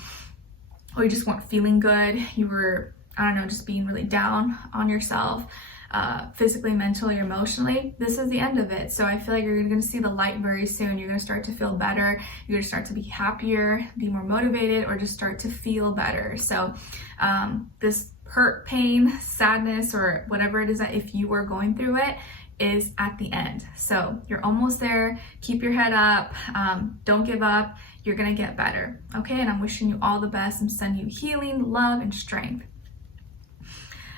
or you just weren't feeling good. You were, I don't know, just being really down on yourself, physically, mentally, or emotionally. This is the end of it. So I feel like you're gonna see the light very soon. You're gonna start to feel better. You're gonna start to be happier, be more motivated, or just start to feel better. So this hurt, pain, sadness, or whatever it is that if you were going through it, is at the end. So you're almost there. Keep your head up. Don't give up. You're gonna get better. Okay, and I'm wishing you all the best. I'm sending you healing, love, and strength.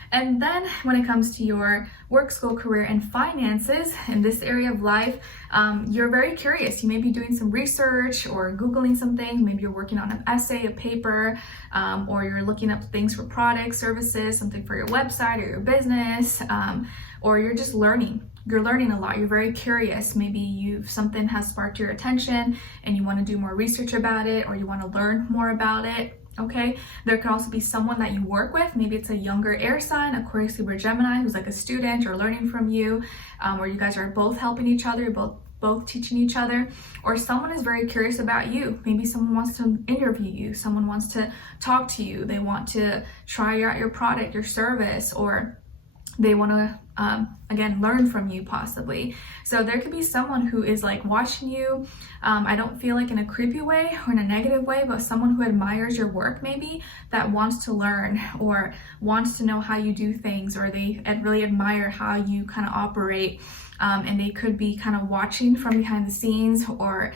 And then when it comes to your work, school, career, and finances in this area of life, you're very curious. You may be doing some research or Googling some things. Maybe you're working on an essay, a paper, or you're looking up things for products, services, something for your website or your business, or you're just learning. You're learning a lot. You're very curious. Maybe something has sparked your attention and you want to do more research about it, or you want to learn more about it. Okay, there could also be someone that you work with. Maybe it's a younger air sign, Aquarius, Libra, Gemini, who's like a student or learning from you, or you guys are both helping each other, both teaching each other, or someone is very curious about you. Maybe someone wants to interview you, someone wants to talk to you, they want to try out your product, your service, or they want to again learn from you possibly. So there could be someone who is like watching you. I don't feel like in a creepy way or in a negative way, but someone who admires your work, maybe, that wants to learn or wants to know how you do things, or they really admire how you kind of operate, and they could be kind of watching from behind the scenes, or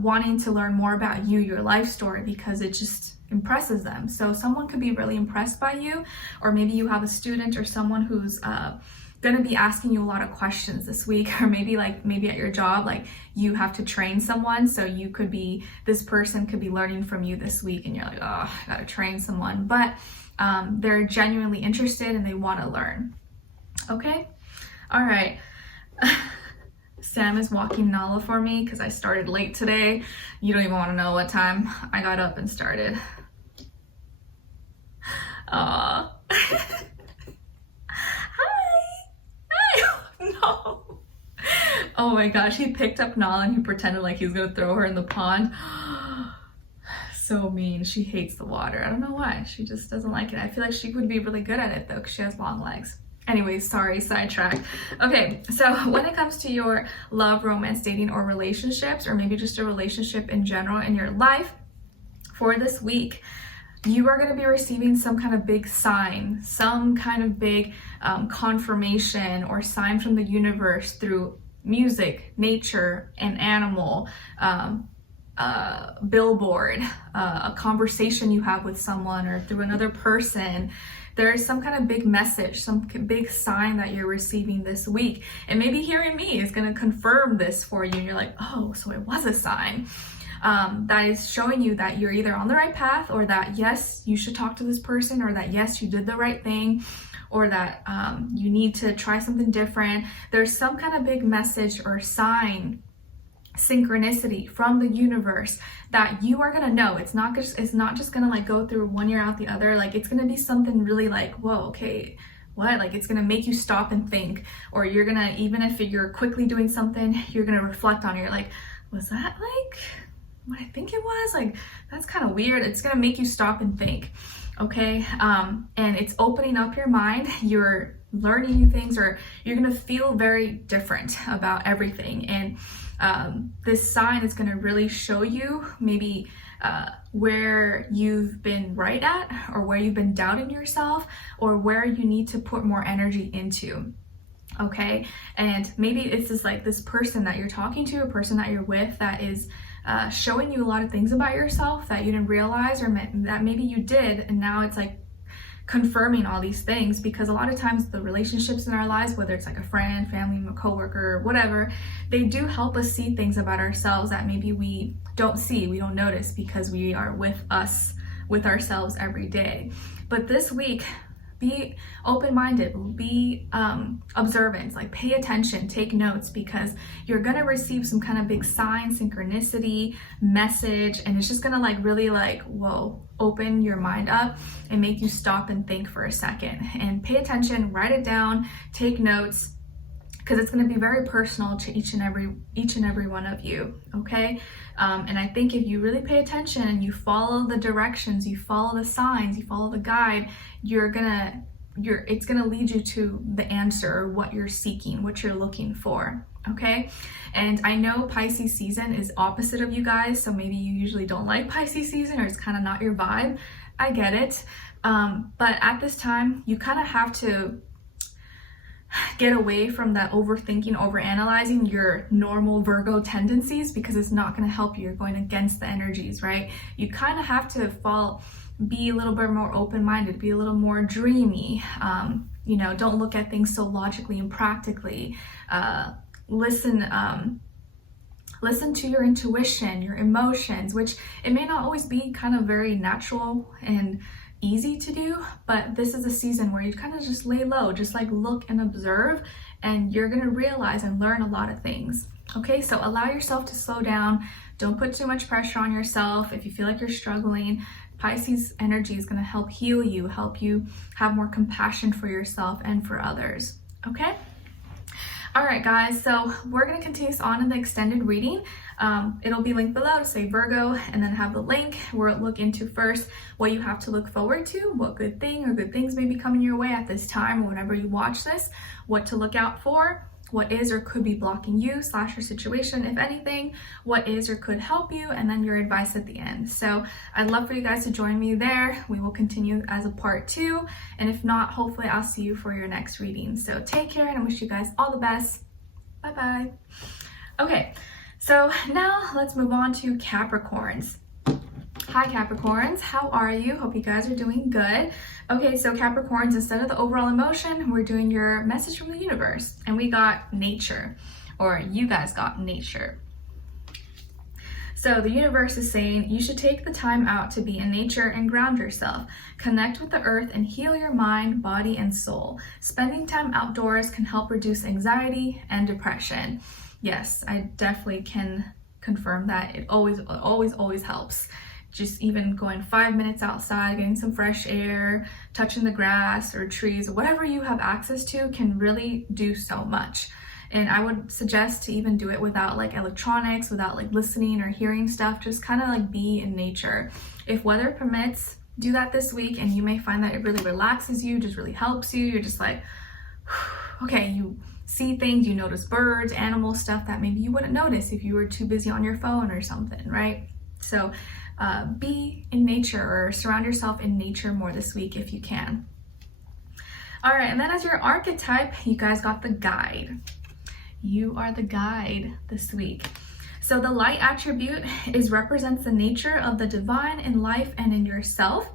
wanting to learn more about you, your life story, because it just impresses them. So someone could be really impressed by you, or maybe you have a student or someone who's going to be asking you a lot of questions this week, or maybe at your job, like you have to train someone, so this person could be learning from you this week, and you're like, oh, I gotta train someone, but they're genuinely interested and they want to learn. Okay, all right. Sam is walking Nala for me because I started late today. You don't even want to know what time I got up and started. Hi. No. Oh my gosh, he picked up Nala and he pretended like he was gonna throw her in the pond. So mean. She hates the water. I don't know why. She just doesn't like it. I feel like she would be really good at it though, because she has long legs. Anyways, sorry, sidetrack. Okay, so when it comes to your love, romance, dating, or relationships, or maybe just a relationship in general in your life, for this week, you are going to be receiving some kind of big sign, some kind of big confirmation or sign from the universe through music, nature, an animal, billboard, a conversation you have with someone, or through another person. There's some kind of big message, some big sign that you're receiving this week. And maybe hearing me is going to confirm this for you. And you're like, oh, so it was a sign. That is showing you that you're either on the right path, or that yes, you should talk to this person, or that yes, you did the right thing, or that you need to try something different. There's some kind of big message or sign, synchronicity from the universe that you are gonna know. It's not just gonna like go through one ear out the other. Like it's gonna be something really like, whoa, okay, what? Like it's gonna make you stop and think, or you're gonna, even if you're quickly doing something, you're gonna reflect on it. You're like, was that like what I think it was? Like, that's kind of weird. It's gonna make you stop and think. Okay, and it's opening up your mind. You're learning new things, or you're gonna feel very different about everything. And this sign is gonna really show you maybe where you've been right at, or where you've been doubting yourself, or where you need to put more energy into. Okay, and maybe it's just like this person that you're talking to, a person that you're with, that is showing you a lot of things about yourself that you didn't realize, or that maybe you did, and now it's like confirming all these things. Because a lot of times the relationships in our lives, whether it's like a friend, family, a coworker, whatever, they do help us see things about ourselves that maybe we don't see, we don't notice, because we are with ourselves every day. But this week, be open-minded, be observant, like pay attention, take notes, because you're gonna receive some kind of big sign, synchronicity, message, and it's just gonna like really like, whoa, open your mind up and make you stop and think for a second. And pay attention, write it down, take notes, because it's going to be very personal to each and every one of you. Okay, and I think if you really pay attention and you follow the directions, you follow the signs, you follow the guide, it's gonna lead you to the answer, or what you're seeking, what you're looking for. Okay, and I know Pisces season is opposite of you guys, so maybe you usually don't like Pisces season, or it's kind of not your vibe. I get it, But at this time, you kind of have to get away from that overthinking, overanalyzing your normal Virgo tendencies, because it's not going to help you. You're going against the energies, right? You kind of have to be a little bit more open-minded, be a little more dreamy. You know, don't look at things so logically and practically. Listen to your intuition, your emotions, which it may not always be kind of very natural and easy to do, but this is a season where you kind of just lay low, just like look and observe, and you're gonna realize and learn a lot of things. Okay, so allow yourself to slow down. Don't put too much pressure on yourself. If you feel like you're struggling, Pisces energy is gonna help heal you, help you have more compassion for yourself and for others. Okay? All right, guys, so we're going to continue on in the extended reading. It'll be linked below to say Virgo, and then have the link where it look into first what you have to look forward to, what good thing or good things may be coming your way at this time or whenever you watch this, what to look out for, what is or could be blocking you / your situation, if anything, what is or could help you, and then your advice at the end. So I'd love for you guys to join me there. We will continue as a part 2, and if not, hopefully I'll see you for your next reading. So take care, and I wish you guys all the best. Bye bye. Okay, so now let's move on to Capricorns. Hi Capricorns, how are you? Hope you guys are doing good. Okay, so Capricorns, instead of the overall emotion, we're doing your message from the universe, and we got nature, or you guys got nature. So the universe is saying you should take the time out to be in nature and ground yourself. Connect with the earth and heal your mind, body, and soul. Spending time outdoors can help reduce anxiety and depression. Yes, I definitely can confirm that. It always helps. Just even going 5 minutes outside, getting some fresh air, touching the grass or trees, whatever you have access to can really do so much. And I would suggest to even do it without like electronics, without like listening or hearing stuff, just kind of like be in nature. If weather permits, do that this week, and you may find that it really relaxes you, just really helps you. You're just like, okay, you see things, you notice birds, animals, stuff that maybe you wouldn't notice if you were too busy on your phone or something, right? So be in nature, or surround yourself in nature more this week if you can. All right, and then as your archetype, you guys got the guide. You are the guide this week. So the light attribute represents the nature of the divine in life and in yourself,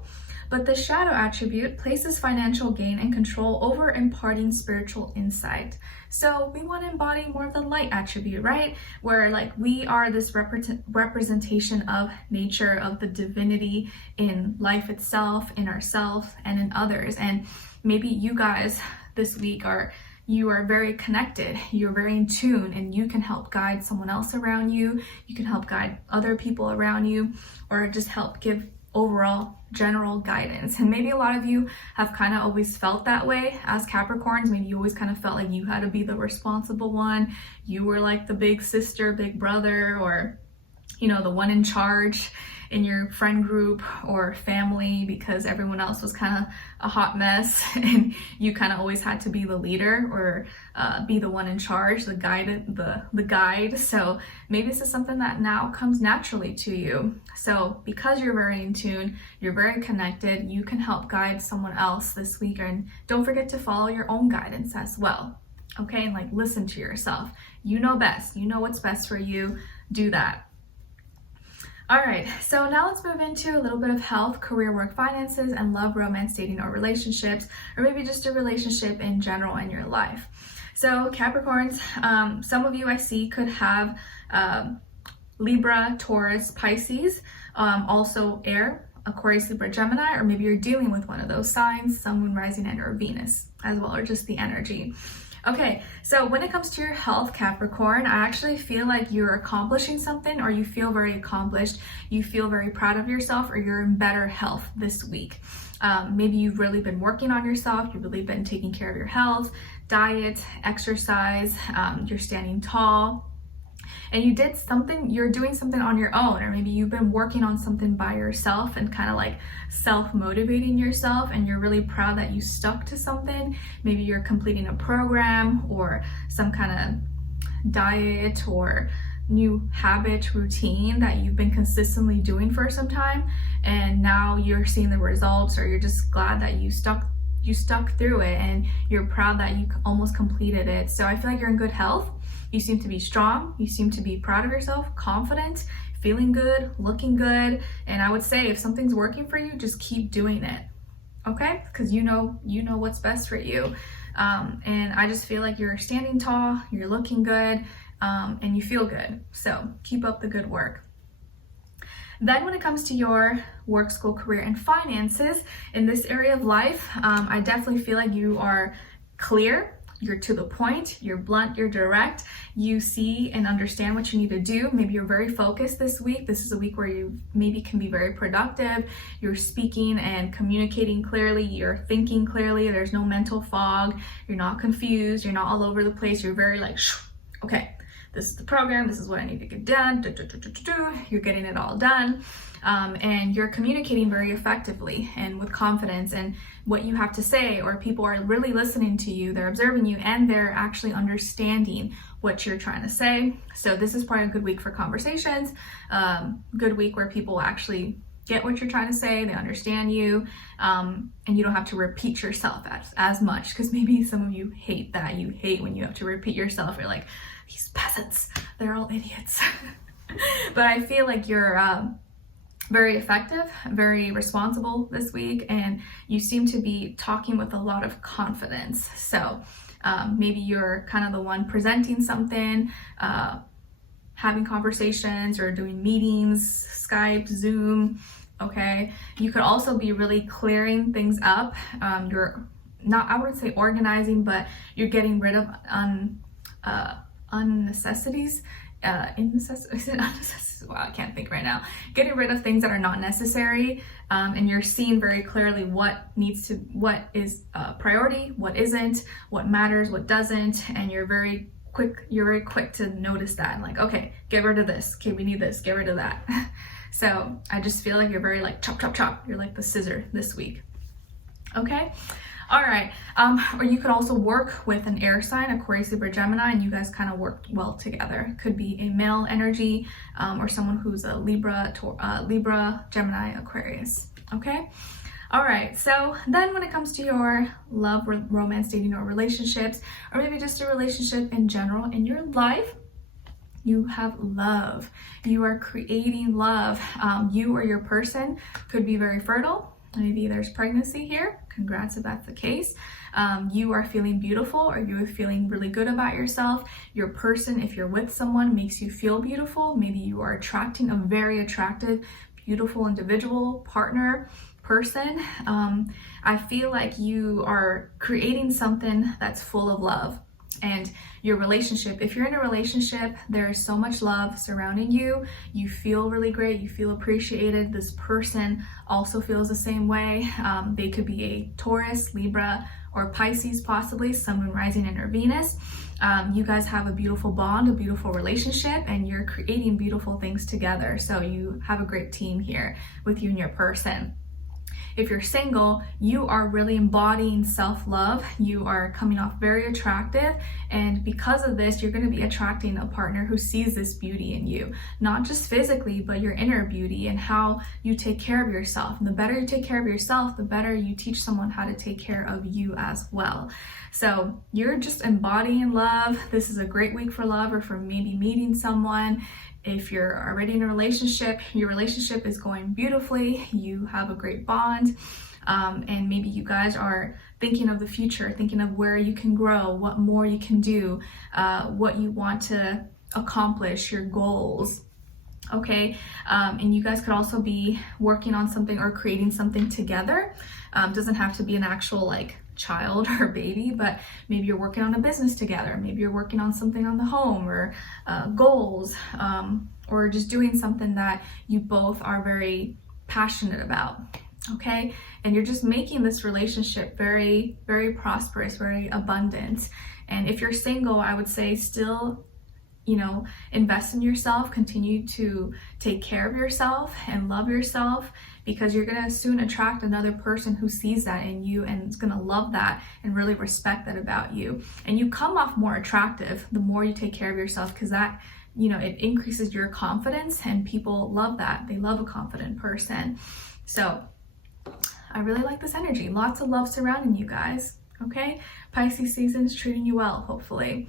but the shadow attribute places financial gain and control over imparting spiritual insight. So we want to embody more of the light attribute, right? Where like we are this representation of nature, of the divinity in life itself, in ourselves, and in others. And maybe you guys this week you are very connected, you're very in tune, and you can help guide someone else around you. You can help guide other people around you, or just help give overall general guidance. And maybe a lot of you have kind of always felt that way as Capricorns. Maybe you always kind of felt like you had to be the responsible one. You were like the big sister, big brother, or you know, the one in charge in your friend group or family, because everyone else was kind of a hot mess and you kind of always had to be the leader or be the one in charge, the guide. So maybe this is something that now comes naturally to you. So because you're very in tune, you're very connected, you can help guide someone else this week. And don't forget to follow your own guidance as well. Okay, and like listen to yourself. You know best. You know what's best for you. Do that. All right, so now let's move into a little bit of health, career, work, finances, and love, romance, dating, or relationships, or maybe just a relationship in general in your life. So Capricorns, some of you I see could have Libra, Taurus, Pisces, also air, Aquarius, Libra, Gemini, or maybe you're dealing with one of those signs, Sun, Moon, Rising, and or Venus as well, or just the energy. Okay, so when it comes to your health, Capricorn, I actually feel like you're accomplishing something, or you feel very accomplished, you feel very proud of yourself, or you're in better health this week. Maybe you've really been working on yourself, you've really been taking care of your health, diet, exercise, you're standing tall, and you're doing something on your own, or maybe you've been working on something by yourself and kind of like self-motivating yourself, and you're really proud that you stuck to something. Maybe you're completing a program or some kind of diet or new habit, routine that you've been consistently doing for some time, and now you're seeing the results, or you're just glad that you stuck through it and you're proud that you almost completed it. So I feel like you're in good health. You seem to be strong. You seem to be proud of yourself, confident, feeling good, looking good. And I would say if something's working for you, just keep doing it. Okay? Because you know what's best for you. And I just feel like you're standing tall, you're looking good, and you feel good. So keep up the good work. Then when it comes to your work, school, career, and finances, in this area of life, I definitely feel like you are clear, you're to the point, you're blunt, you're direct, you see and understand what you need to do. Maybe you're very focused this week. This is a week where you maybe can be very productive. You're speaking and communicating clearly, you're thinking clearly, there's no mental fog, you're not confused, you're not all over the place, you're very like, okay, this is the program, this is what I need to get done, you're getting it all done. And you're communicating very effectively and with confidence, and what you have to say, or people are really listening to you, they're observing you, and they're actually understanding what you're trying to say. So this is probably a good week for conversations, good week where people actually get what you're trying to say, they understand you, and you don't have to repeat yourself as much, because maybe some of you hate that. You hate when you have to repeat yourself. You're like, these peasants, they're all idiots. But I feel like you're very effective, very responsible this week, and you seem to be talking with a lot of confidence. So maybe you're kind of the one presenting something, having conversations, or doing meetings, Skype, Zoom, okay? You could also be really clearing things up. You're not, I wouldn't say organizing, but you're getting rid of unnecessities. Wow, I can't think right now. Getting rid of things that are not necessary, and you're seeing very clearly what is priority, what isn't, what matters, what doesn't, and you're very quick to notice that, and like, okay, get rid of this, okay, we need this, get rid of that. So I just feel like you're very like chop, chop, chop. You're like the scissor this week. Okay. All right. Or you could also work with an air sign, Aquarius, Libra, Gemini, and you guys kind of work well together. Could be a male energy, or someone who's a Libra, Gemini, Aquarius. Okay. All right. So then when it comes to your love, romance, dating, or relationships, or maybe just a relationship in general in your life, you have love. You are creating love. You or your person could be very fertile. Maybe there's pregnancy here. Congrats if that's the case. You are feeling beautiful, or you're feeling really good about yourself. Your person, if you're with someone, makes you feel beautiful. Maybe you are attracting a very attractive, beautiful individual, partner, person. I feel like you are creating something that's full of love. And your relationship, if you're in a relationship, there's so much love surrounding you. You feel really great. You feel appreciated. This person also feels the same way. They could be a Taurus, Libra, or Pisces, possibly, Sun, Moon, Rising, and or Venus. You guys have a beautiful bond, a beautiful relationship, and you're creating beautiful things together. So you have a great team here with you and your person. If you're single, you are really embodying self-love. You are coming off very attractive, and because of this, you're going to be attracting a partner who sees this beauty in you, not just physically, but your inner beauty and how you take care of yourself. And the better you take care of yourself, the better you teach someone how to take care of you as well. So you're just embodying love. This is a great week for love, or for maybe meeting someone. If you're already in a relationship, your relationship is going beautifully, you have a great bond, and maybe you guys are thinking of the future, thinking of where you can grow, what more you can do, what you want to accomplish, your goals, okay? And you guys could also be working on something or creating something together. Doesn't have to be an actual like child or baby, but maybe you're working on a business together, maybe you're working on something on the home, or goals, or just doing something that you both are very passionate about, okay? And you're just making this relationship very, very prosperous, very abundant. And if you're single, I would say still, invest in yourself, continue to take care of yourself and love yourself, because you're going to soon attract another person who sees that in you and is going to love that and really respect that about you. And you come off more attractive the more you take care of yourself, because that, it increases your confidence, and people love that. They love a confident person. So I really like this energy. Lots of love surrounding you guys. Okay, Pisces season's treating you well, hopefully.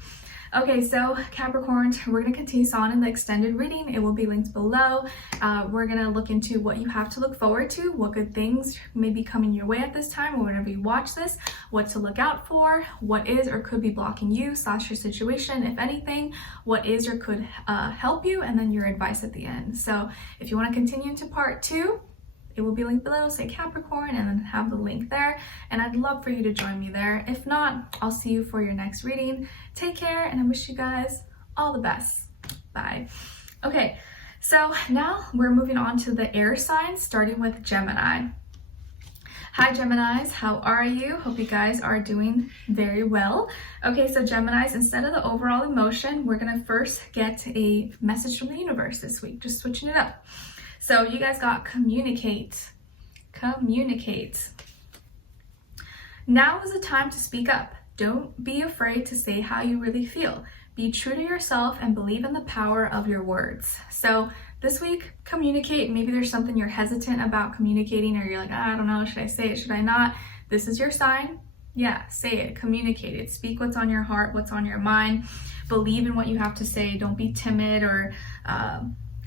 Okay, so Capricorn, we're going to continue on in the extended reading. It will be linked below. We're going to look into what you have to look forward to, what good things may be coming your way at this time or whenever you watch this, what to look out for, what is or could be blocking you / your situation, if anything, what is or could help you, and then your advice at the end. So if you want to continue into part 2, it will be linked below, say Capricorn, and then have the link there. And I'd love for you to join me there. If not, I'll see you for your next reading. Take care, and I wish you guys all the best. Bye. Okay, so now we're moving on to the air signs, starting with Gemini. Hi Geminis, how are you? Hope you guys are doing very well. Okay, so Geminis, instead of the overall emotion, we're gonna first get a message from the universe this week, just switching it up. So you guys got communicate. Communicate. Now is the time to speak up. Don't be afraid to say how you really feel. Be true to yourself and believe in the power of your words. So this week, communicate. Maybe there's something you're hesitant about communicating, or you're like, I don't know, should I say it, should I not? This is your sign. Yeah, say it, communicate it. Speak what's on your heart, what's on your mind. Believe in what you have to say. Don't be timid or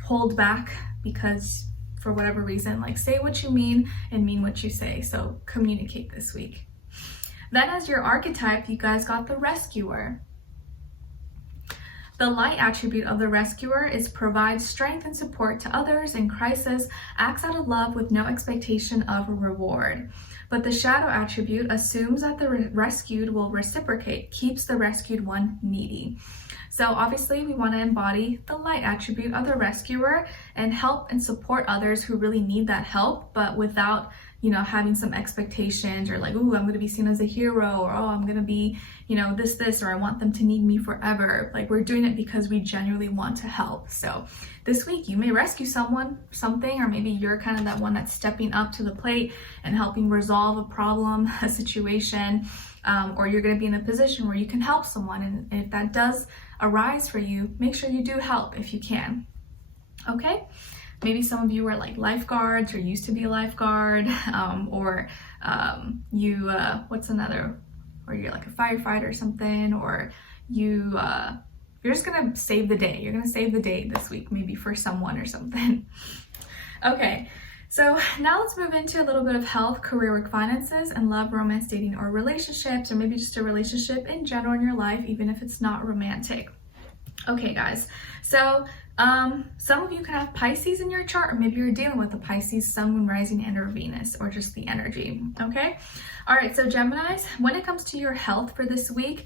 hold back because for whatever reason, like say what you mean and mean what you say. So communicate this week. Then as your archetype, you guys got the rescuer. The light attribute of the rescuer is provide strength and support to others in crisis, acts out of love with no expectation of a reward. But the shadow attribute assumes that the rescued will reciprocate, keeps the rescued one needy. So obviously we want to embody the light attribute of the rescuer and help and support others who really need that help, but without, having some expectations or like, ooh, I'm going to be seen as a hero, or, oh, I'm going to be, this, or I want them to need me forever. Like we're doing it because we genuinely want to help. So this week you may rescue someone, something, or maybe you're kind of that one that's stepping up to the plate and helping resolve a problem, a situation, or you're going to be in a position where you can help someone. And if that does arise for you, make sure you do help if you can. Okay? Maybe some of you are like lifeguards or used to be a lifeguard, or what's another, or you're like a firefighter or something, or you're just gonna save the day. You're gonna save the day this week, maybe for someone or something. Okay, so now let's move into a little bit of health, career, work, finances, and love, romance, dating, or relationships, or maybe just a relationship in general in your life, even if it's not romantic. Okay, guys, so some of you can have Pisces in your chart, or maybe you're dealing with a Pisces, Sun, Moon, Rising, and or Venus, or just the energy, okay? All right, so Geminis, when it comes to your health for this week,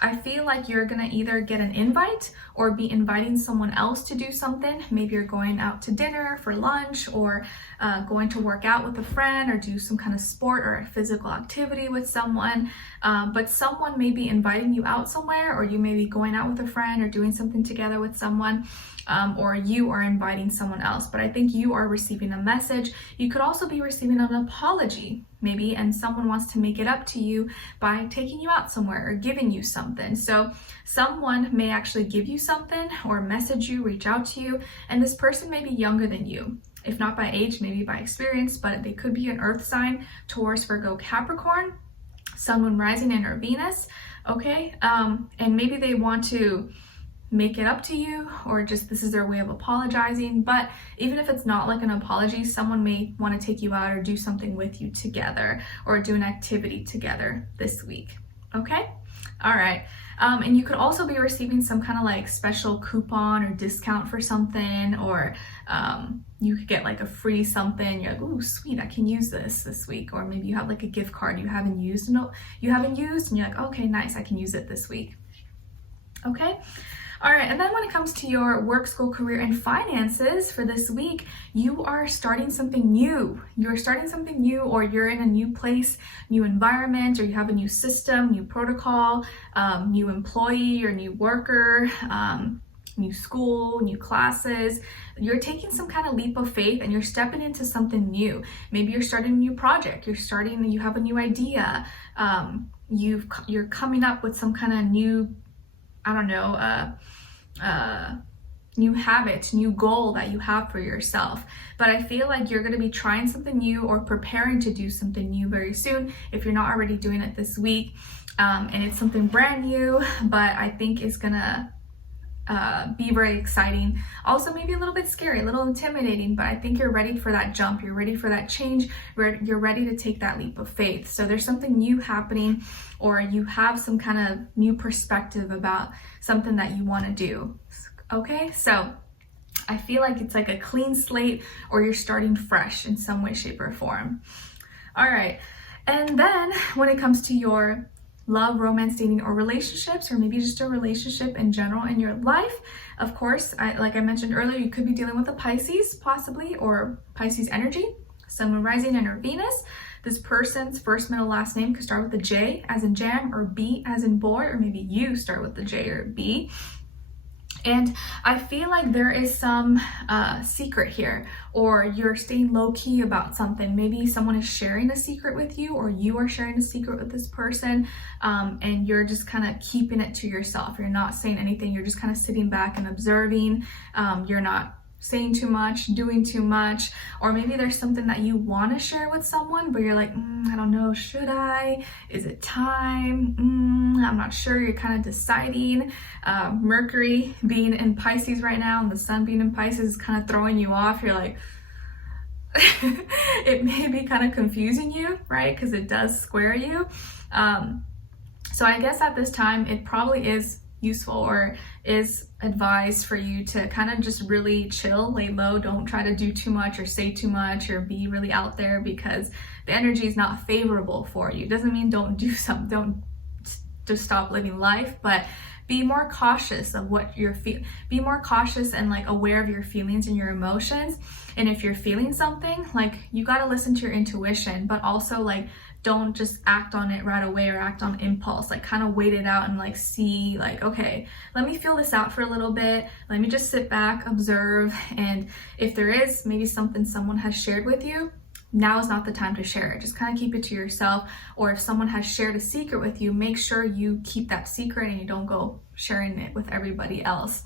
I feel like you're gonna either get an invite or be inviting someone else to do something. Maybe you're going out to dinner for lunch, or going to work out with a friend, or do some kind of sport or a physical activity with someone. But someone may be inviting you out somewhere, or you may be going out with a friend or doing something together with someone. Or you are inviting someone else, but I think you are receiving a message. You could also be receiving an apology, maybe, and someone wants to make it up to you by taking you out somewhere or giving you something. So someone may actually give you something or message you, reach out to you, and this person may be younger than you. If not by age, maybe by experience, but they could be an earth sign, Taurus, Virgo, Capricorn, Sun, Moon, Rising, and or Venus, okay? And maybe they want to make it up to you, or just this is their way of apologizing. But even if it's not like an apology, someone may want to take you out or do something with you together, or do an activity together this week. Okay? All right. And you could also be receiving some kind of like special coupon or discount for something, or you could get like a free something. You're like, ooh, sweet, I can use this week. Or maybe you have like a gift card you haven't used, and you're like, okay, nice, I can use it this week. Okay? All right, and then when it comes to your work, school, career, and finances for this week, you are starting something new. You're starting something new, or you're in a new place, new environment, or you have a new system, new protocol, new employee or new worker, new school, new classes. You're taking some kind of leap of faith and you're stepping into something new. Maybe you're starting a new project. You have a new idea. You're coming up with some kind of new, I don't know, new habit, new goal that you have for yourself. But I feel like you're going to be trying something new or preparing to do something new very soon if you're not already doing it this week. And it's something brand new, but I think it's gonna be very exciting. Also maybe a little bit scary, a little intimidating, but I think you're ready for that jump. You're ready for that change. You're ready to take that leap of faith. So there's something new happening, or you have some kind of new perspective about something that you want to do. Okay, so I feel like it's like a clean slate, or you're starting fresh in some way, shape, or form. All right, and then when it comes to your love, romance, dating, or relationships, or maybe just a relationship in general in your life, of course, like I mentioned earlier, you could be dealing with a Pisces possibly, or Pisces energy, Sun, Moon, Rising, and or Venus. This person's first, middle, last name could start with a J as in jam, or B as in boy, or maybe you start with the J or B. And I feel like there is some secret here, or you're staying low-key about something. Maybe someone is sharing a secret with you, or you are sharing a secret with this person, and you're just kind of keeping it to yourself. You're not saying anything. You're just kind of sitting back and observing. You're not saying too much, doing too much, or maybe there's something that you want to share with someone, but you're like, I don't know, should I? Is it time? I'm not sure. You're kind of deciding. Mercury being in Pisces right now and the Sun being in Pisces is kind of throwing you off. You're like, it may be kind of confusing you, right? Because it does square you. So I guess at this time, it probably is useful or is advised for you to kind of just really chill, lay low. Don't try to do too much or say too much or be really out there, because the energy is not favorable for you. Doesn't mean don't do something, don't just stop living life, but be more cautious of what you're be more cautious and like aware of your feelings and your emotions. And if you're feeling something, like, you got to listen to your intuition, but also like don't just act on it right away or act on impulse. Like, kind of wait it out and like see, like, okay, let me feel this out for a little bit. Let me just sit back, observe. And if there is maybe something someone has shared with you, now is not the time to share it. Just kind of keep it to yourself. Or if someone has shared a secret with you, make sure you keep that secret and you don't go sharing it with everybody else.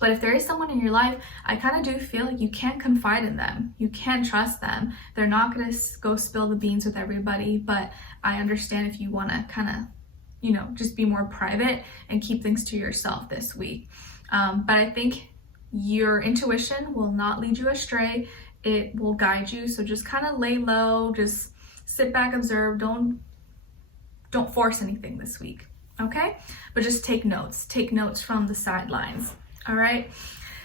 But if there is someone in your life, I kind of do feel like you can't confide in them. You can't trust them. They're not going to go spill the beans with everybody, but I understand if you want to kind of, you know, just be more private and keep things to yourself this week. But I think your intuition will not lead you astray. It will guide you. So just kind of lay low, just sit back, observe. Don't force anything this week, okay? But just take notes from the sidelines. All right,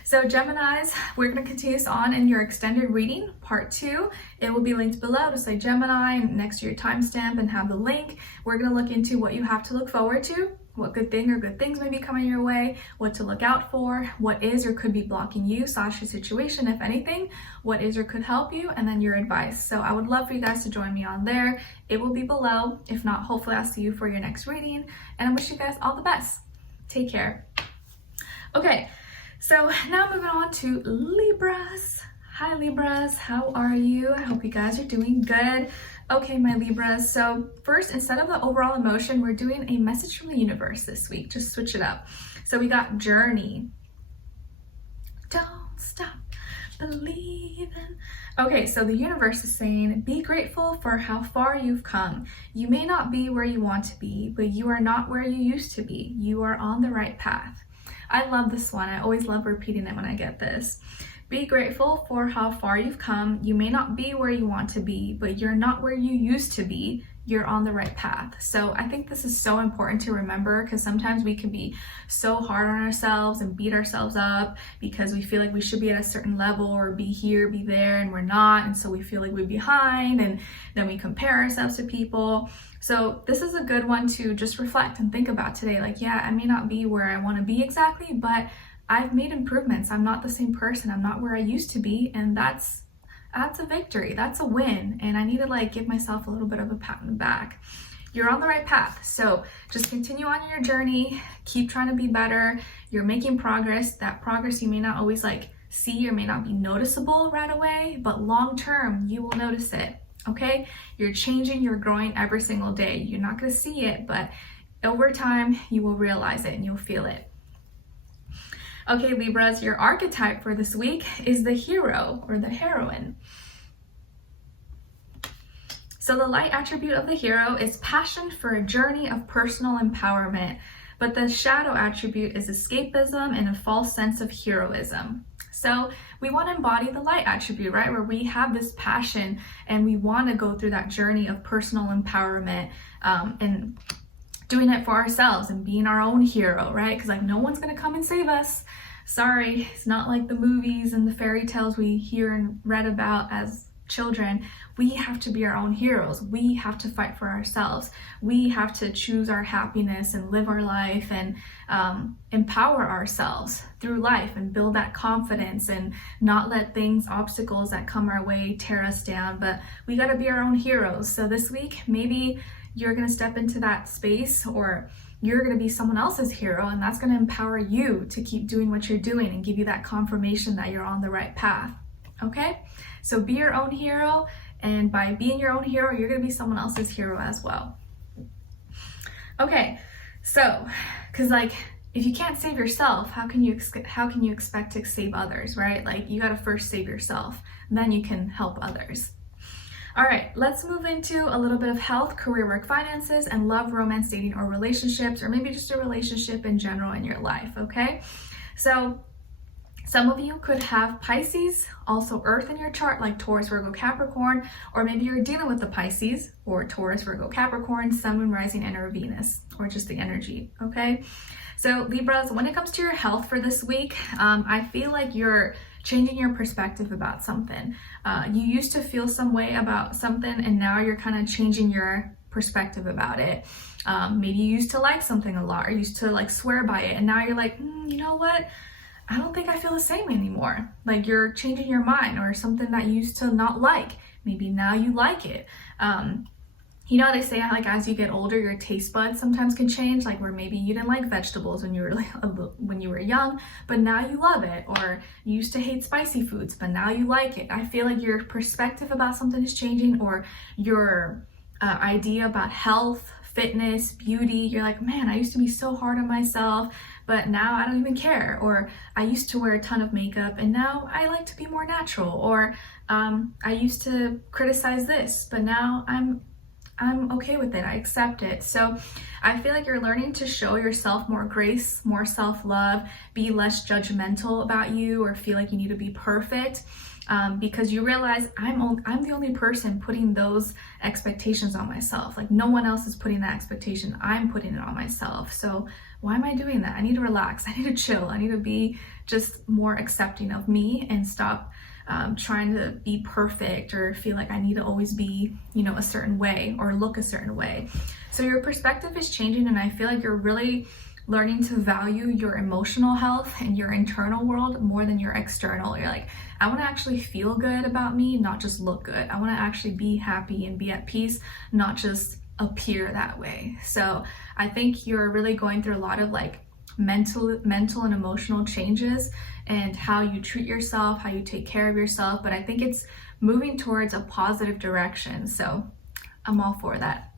so Geminis, we're going to continue this on in your extended reading, part 2. It will be linked below to say Gemini next to your timestamp and have the link. We're going to look into what you have to look forward to, what good thing or good things may be coming your way, what to look out for, what is or could be blocking you, / your situation, if anything, what is or could help you, and then your advice. So I would love for you guys to join me on there. It will be below. If not, hopefully I'll see you for your next reading, and I wish you guys all the best. Take care. Okay, so now moving on to Libras. Hi Libras, how are you? I hope you guys are doing good. Okay, my Libras, so first, instead of the overall emotion, we're doing a message from the universe this week. Just switch it up. So we got journey. Don't stop believing. Okay, so the universe is saying, be grateful for how far you've come. You may not be where you want to be, but you are not where you used to be. You are on the right path. I love this one. I always love repeating it when I get this. Be grateful for how far you've come. You may not be where you want to be, but you're not where you used to be. You're on the right path. So I think this is so important to remember, because sometimes we can be so hard on ourselves and beat ourselves up because we feel like we should be at a certain level or be here, be there, and we're not. And so we feel like we're behind, and then we compare ourselves to people. So this is a good one to just reflect and think about today. Like, yeah, I may not be where I want to be exactly, but I've made improvements. I'm not the same person. I'm not where I used to be. And that's a victory. That's a win. And I need to like give myself a little bit of a pat on the back. You're on the right path. So just continue on your journey. Keep trying to be better. You're making progress. That progress you may not always like see or may not be noticeable right away, but long term, you will notice it. Okay? You're changing, you're growing every single day. You're not going to see it, but over time, you will realize it and you'll feel it. Okay, Libras, your archetype for this week is the hero or the heroine. So the light attribute of the hero is passion for a journey of personal empowerment, but the shadow attribute is escapism and a false sense of heroism. So we want to embody the light attribute, right? Where we have this passion and we want to go through that journey of personal empowerment and doing it for ourselves and being our own hero, right? Because like no one's going to come and save us. Sorry, it's not like the movies and the fairy tales we hear and read about as children. We have to be our own heroes. We have to fight for ourselves. We have to choose our happiness and live our life and empower ourselves through life and build that confidence and not let things, obstacles that come our way tear us down. But we got to be our own heroes. So this week, maybe you're going to step into that space, or you're going to be someone else's hero, and that's going to empower you to keep doing what you're doing and give you that confirmation that you're on the right path. Okay? So be your own hero, and by being your own hero, you're going to be someone else's hero as well. Okay, so, because like, if you can't save yourself, how can you expect to save others, right? Like, you got to first save yourself, then you can help others. All right, let's move into a little bit of health, career, work, finances, and love, romance, dating, or relationships, or maybe just a relationship in general in your life, okay? So some of you could have Pisces, also Earth in your chart, like Taurus, Virgo, Capricorn, or maybe you're dealing with the Pisces or Taurus, Virgo, Capricorn, Sun, Moon, Rising, and or Venus, or just the energy, okay? So Libras, when it comes to your health for this week, I feel like you're changing your perspective about something. You used to feel some way about something, and now you're kind of changing your perspective about it. Maybe you used to like something a lot, or used to like swear by it, and now you're like, you know what? I don't think I feel the same anymore. Like, you're changing your mind, or something that you used to not like, maybe now you like it. You know, they say like as you get older, your taste buds sometimes can change, like where maybe you didn't like vegetables when you were young, but now you love it, or you used to hate spicy foods, but now you like it. I feel like your perspective about something is changing, or your idea about health, fitness, beauty. You're like, man, I used to be so hard on myself, but now I don't even care. Or I used to wear a ton of makeup, and now I like to be more natural. Or I used to criticize this, but now I'm okay with it. I accept it. So I feel like you're learning to show yourself more grace, more self-love, be less judgmental about you, or feel like you need to be perfect, because you realize I'm the only person putting those expectations on myself. Like, no one else is putting that expectation. I'm putting it on myself. So why am I doing that? I need to relax. I need to chill. I need to be just more accepting of me and stop trying to be perfect, or feel like I need to always be, a certain way or look a certain way. So your perspective is changing, and I feel like you're really learning to value your emotional health and your internal world more than your external. You're like, I want to actually feel good about me, not just look good. I want to actually be happy and be at peace, not just appear that way. So I think you're really going through a lot of like mental and emotional changes, and how you treat yourself, how you take care of yourself. But I think it's moving towards a positive direction. So I'm all for that.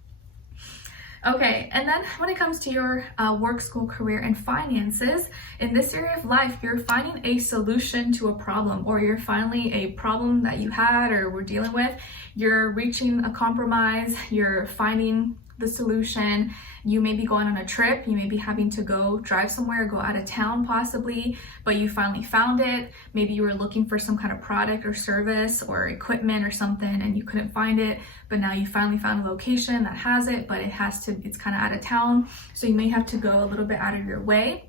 Okay, and then when it comes to your work, school, career, and finances, in this area of life, you're finding a solution to a problem, or you're finally a problem that you had or were dealing with. You're reaching a compromise, you're finding the solution. You may be going on a trip, you may be having to go drive somewhere, go out of town possibly, but you finally found it. Maybe you were looking for some kind of product or service or equipment or something, and you couldn't find it, but now you finally found a location that has it, but it's kind of out of town, so you may have to go a little bit out of your way,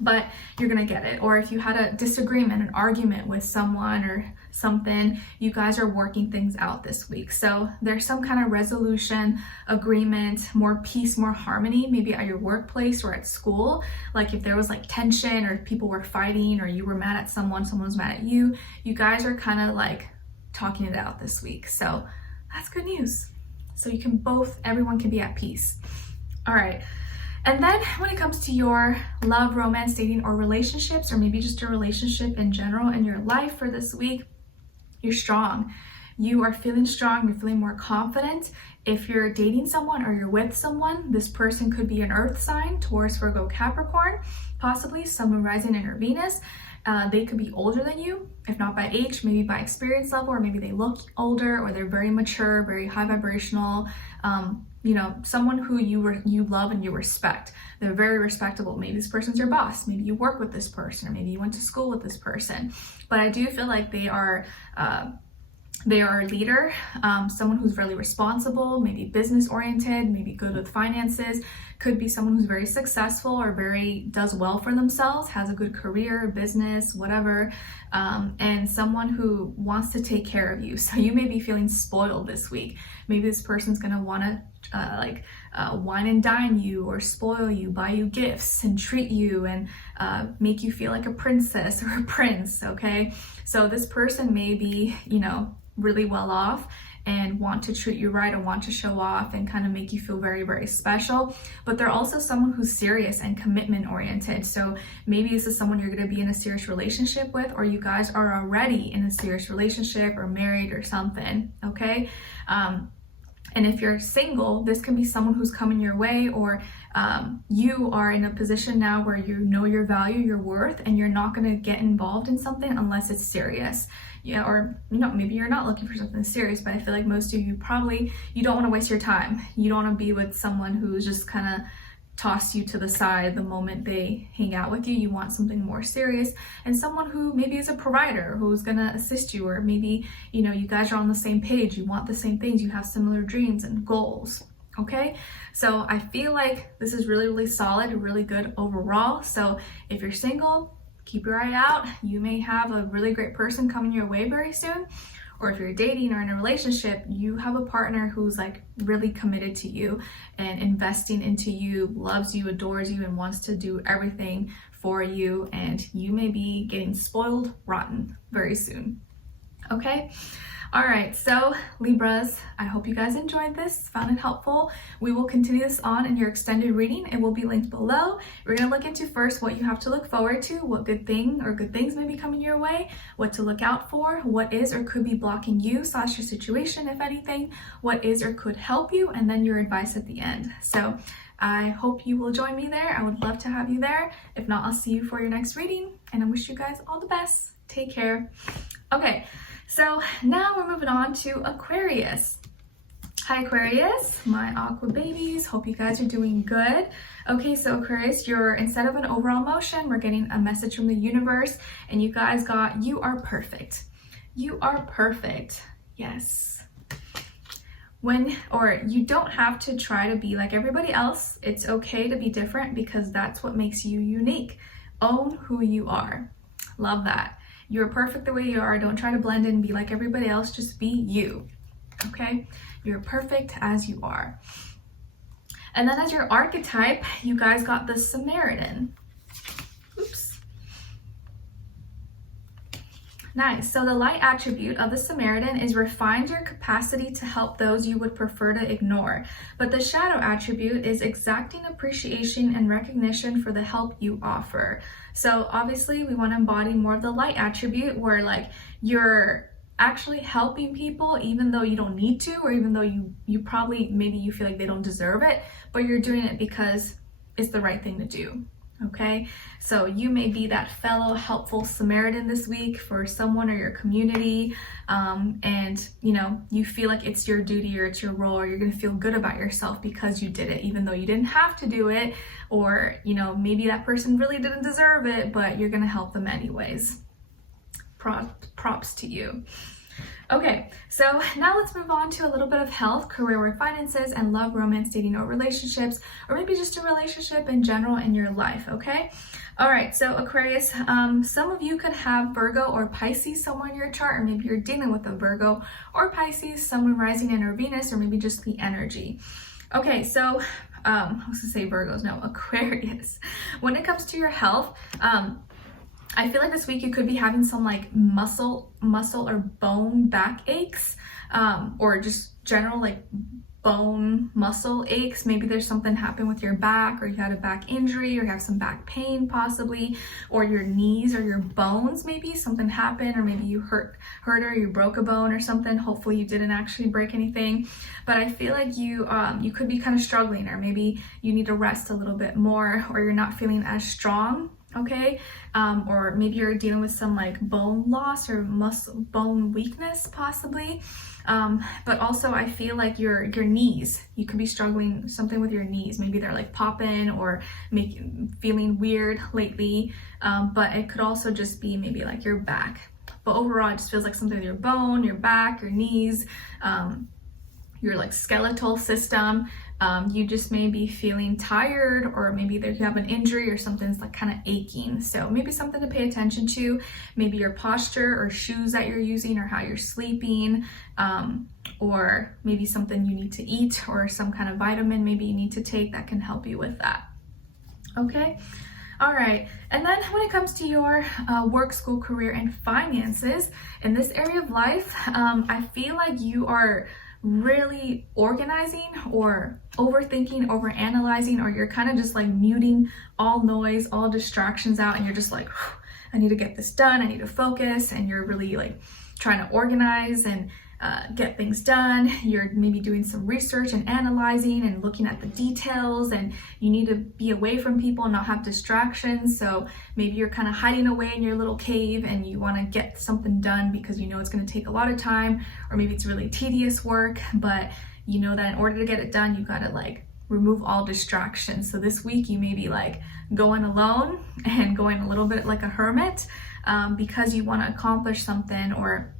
but you're gonna get it. Or if you had a disagreement, an argument with someone or something, you guys are working things out this week. So there's some kind of resolution, agreement, more peace, more harmony, maybe at your workplace or at school. Like if there was like tension, or people were fighting, or you were mad at someone was mad at you, you guys are kind of like talking it out this week. So that's good news. So everyone can be at peace. All right. And then when it comes to your love, romance, dating, or relationships, or maybe just a relationship in general in your life for this week, you're strong. you are feeling strong, you're feeling more confident. If you're dating someone or you're with someone, this person could be an earth sign, Taurus, Virgo, Capricorn, possibly someone rising in your Venus. They could be older than you, if not by age, maybe by experience level, or maybe they look older, or they're very mature, very high vibrational, you know, someone who you love and you respect. They're very respectable. Maybe this person's your boss, maybe you work with this person, or maybe you went to school with this person. But I do feel like they are a leader, someone who's really responsible, maybe business oriented, maybe good with finances, could be someone who's very successful or does well for themselves, has a good career, business, whatever, and someone who wants to take care of you. So you may be feeling spoiled this week. Maybe this person's gonna wanna wine and dine you, or spoil you, buy you gifts and treat you, and make you feel like a princess or a prince, okay? So this person may be, you know, really well off and want to treat you right and want to show off and kind of make you feel very, very special. But they're also someone who's serious and commitment oriented. So maybe this is someone you're going to be in a serious relationship with, or you guys are already in a serious relationship or married or something, okay? And if you're single, this can be someone who's coming your way, or you are in a position now where you know your value, your worth, and you're not going to get involved in something unless it's serious. Yeah, or you know, maybe you're not looking for something serious, but I feel like most of you you don't want to waste your time. You don't want to be with someone who's just kind of toss you to the side the moment they hang out with you. You want something more serious, and someone who maybe is a provider, who's gonna assist you, or maybe, you know, you guys are on the same page, you want the same things, you have similar dreams and goals, okay? So I feel like this is really, really solid, really good overall. So if you're single, keep your eye out. You may have a really great person coming your way very soon. Or if you're dating or in a relationship, you have a partner who's like really committed to you and investing into you, loves you, adores you, and wants to do everything for you. And you may be getting spoiled rotten very soon. Okay? All right, so Libras, I hope you guys enjoyed this, found it helpful. We will continue this on in your extended reading. It will be linked below. We're gonna look into first what you have to look forward to, what good thing or good things may be coming your way, what to look out for, what is or could be blocking you / your situation, if anything, what is or could help you, and then your advice at the end. So I hope you will join me there. I would love to have you there. If not, I'll see you for your next reading, and I wish you guys all the best. Take care. Okay. So now we're moving on to Aquarius. Hi Aquarius, my aqua babies. Hope you guys are doing good. Okay, so Aquarius, instead of an overall motion, we're getting a message from the universe, and you guys got, you are perfect. You are perfect. Yes. You don't have to try to be like everybody else. It's okay to be different, because that's what makes you unique. Own who you are. Love that. You're perfect the way you are. Don't try to blend in and be like everybody else. Just be you, okay? You're perfect as you are. And then as your archetype, you guys got the Samaritan. Oops. Nice. So the light attribute of the Samaritan is refined your capacity to help those you would prefer to ignore. But the shadow attribute is exacting appreciation and recognition for the help you offer. So obviously we want to embody more of the light attribute, where like you're actually helping people even though you don't need to, or even though you probably, maybe you feel like they don't deserve it, but you're doing it because it's the right thing to do. Okay, so you may be that fellow helpful Samaritan this week for someone or your community, and you know, you feel like it's your duty or it's your role, or you're gonna feel good about yourself because you did it, even though you didn't have to do it, or you know, maybe that person really didn't deserve it, but you're gonna help them anyways. Props to you. Okay, so now let's move on to a little bit of health, career or finances, and love, romance, dating, or relationships, or maybe just a relationship in general in your life, okay? All right, so Aquarius, some of you could have Virgo or Pisces somewhere in your chart, or maybe you're dealing with a Virgo or Pisces, someone rising in or Venus, or maybe just the energy. Okay, so I was gonna say Virgos, no, Aquarius. When it comes to your health, I feel like this week you could be having some like muscle or bone back aches, or just general like bone muscle aches. Maybe there's something happened with your back, or you had a back injury, or you have some back pain possibly, or your knees or your bones, maybe something happened, or maybe you hurt or you broke a bone or something. Hopefully you didn't actually break anything, but I feel like you could be kind of struggling, or maybe you need to rest a little bit more, or you're not feeling as strong. Okay, or maybe you're dealing with some like bone loss or bone weakness possibly. But also I feel like your knees, you could be struggling something with your knees. Maybe they're like popping or feeling weird lately. But it could also just be maybe like your back. But overall, it just feels like something with your bone, your back, your knees, your like skeletal system. You just may be feeling tired, or maybe you have an injury or something's like kind of aching. So maybe something to pay attention to, maybe your posture or shoes that you're using, or how you're sleeping, or maybe something you need to eat, or some kind of vitamin maybe you need to take that can help you with that. Okay. All right, and then when it comes to your work, school, career, and finances, in this area of life, I feel like you are really organizing or overthinking, overanalyzing, or you're kind of just like muting all noise, all distractions out, and you're just like, I need to get this done, I need to focus, and you're really like trying to organize and get things done. You're maybe doing some research and analyzing and looking at the details, and you need to be away from people and not have distractions. So maybe you're kind of hiding away in your little cave and you want to get something done because you know it's going to take a lot of time, or maybe it's really tedious work, but you know that in order to get it done, you got to like remove all distractions. So this week you may be like going alone and going a little bit like a hermit, because you want to accomplish something, or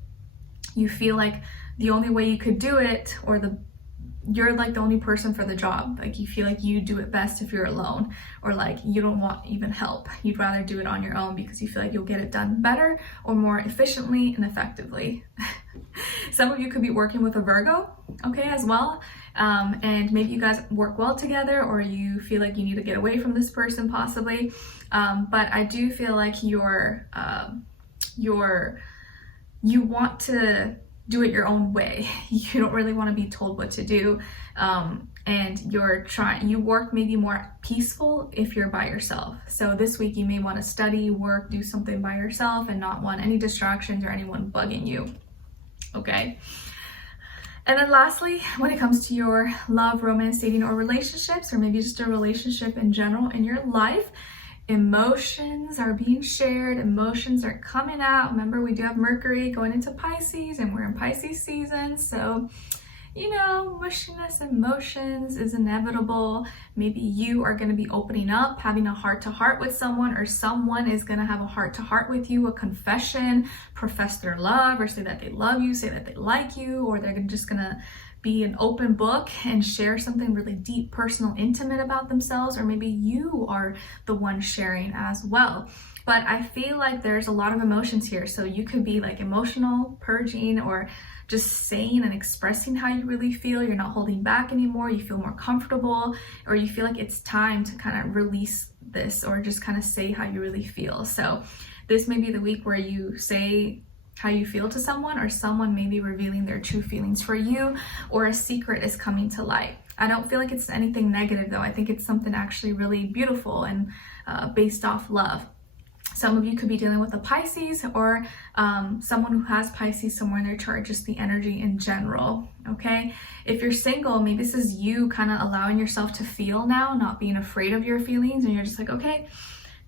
you feel like the only way you could do it, or you're like the only person for the job. Like you feel like you do it best if you're alone, or like you don't want even help. You'd rather do it on your own because you feel like you'll get it done better or more efficiently and effectively. Some of you could be working with a Virgo, okay, as well. And maybe you guys work well together, or you feel like you need to get away from this person possibly. But I do feel like you want to do it your own way. You don't really want to be told what to do. And you work maybe more peaceful if you're by yourself. So this week you may want to study, work, do something by yourself, and not want any distractions or anyone bugging you. Okay. And then lastly, when it comes to your love, romance, dating, or relationships, or maybe just a relationship in general in your life, emotions are being shared, emotions are coming out. Remember, we do have Mercury going into Pisces, and we're in Pisces season, so you know, mushiness, emotions is inevitable. Maybe you are going to be opening up, having a heart-to-heart with someone, or someone is going to have a heart-to-heart with you, a confession, profess their love, or say that they love you, say that they like you, or they're just going to be an open book and share something really deep, personal, intimate about themselves, or maybe you are the one sharing as well. But I feel like there's a lot of emotions here. So you could be like emotional, purging, or just saying and expressing how you really feel. You're not holding back anymore. You feel more comfortable, or you feel like it's time to kind of release this, or just kind of say how you really feel. So this may be the week where you say how you feel to someone, or someone may be revealing their true feelings for you, or a secret is coming to light. I don't feel like it's anything negative though. I think it's something actually really beautiful and based off love. Some of you could be dealing with a Pisces, or someone who has Pisces somewhere in their chart, just the energy in general, okay? If you're single, maybe this is you kind of allowing yourself to feel now, not being afraid of your feelings, and you're just like, okay,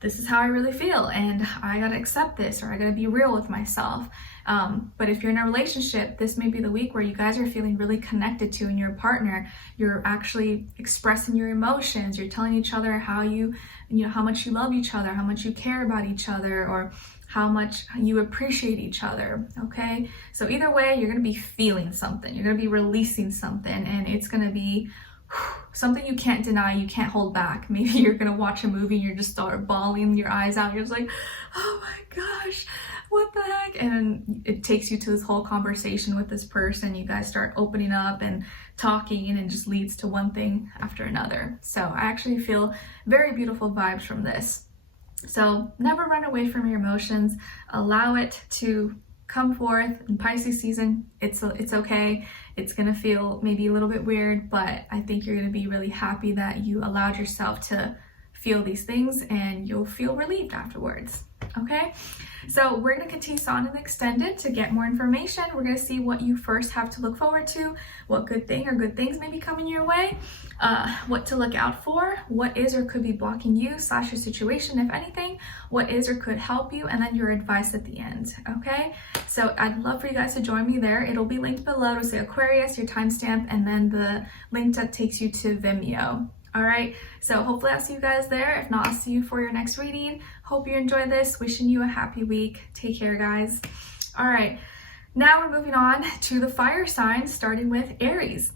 this is how I really feel, and I gotta accept this, or I gotta be real with myself. But if you're in a relationship, this may be the week where you guys are feeling really connected to your partner. You're actually expressing your emotions. You're telling each other how how much you love each other, how much you care about each other, or how much you appreciate each other, okay? So either way, you're gonna be feeling something. You're gonna be releasing something, and it's gonna be something you can't deny, you can't hold back. Maybe you're gonna watch a movie and you just start bawling your eyes out. You're just like, oh my gosh, what the heck? And it takes you to this whole conversation with this person. You guys start opening up and talking, and just leads to one thing after another. So I actually feel very beautiful vibes from this. So never run away from your emotions. Allow it to come forth. In Pisces season, it's okay. It's gonna feel maybe a little bit weird, but I think you're gonna be really happy that you allowed yourself to feel these things, and you'll feel relieved afterwards. Okay, so we're going to continue on in the extended to get more information. We're going to see what you first have to look forward to, what good thing or good things may be coming your way, what to look out for, what is or could be blocking you / your situation, if anything, what is or could help you, and then your advice at the end. Okay, so I'd love for you guys to join me there. It'll be linked below. It'll say Aquarius, your timestamp, and then the link that takes you to Vimeo. All right, so hopefully I'll see you guys there. If not, I'll see you for your next reading. Hope you enjoy this. Wishing you a happy week. Take care, guys. All right, now we're moving on to the fire signs, starting with Aries.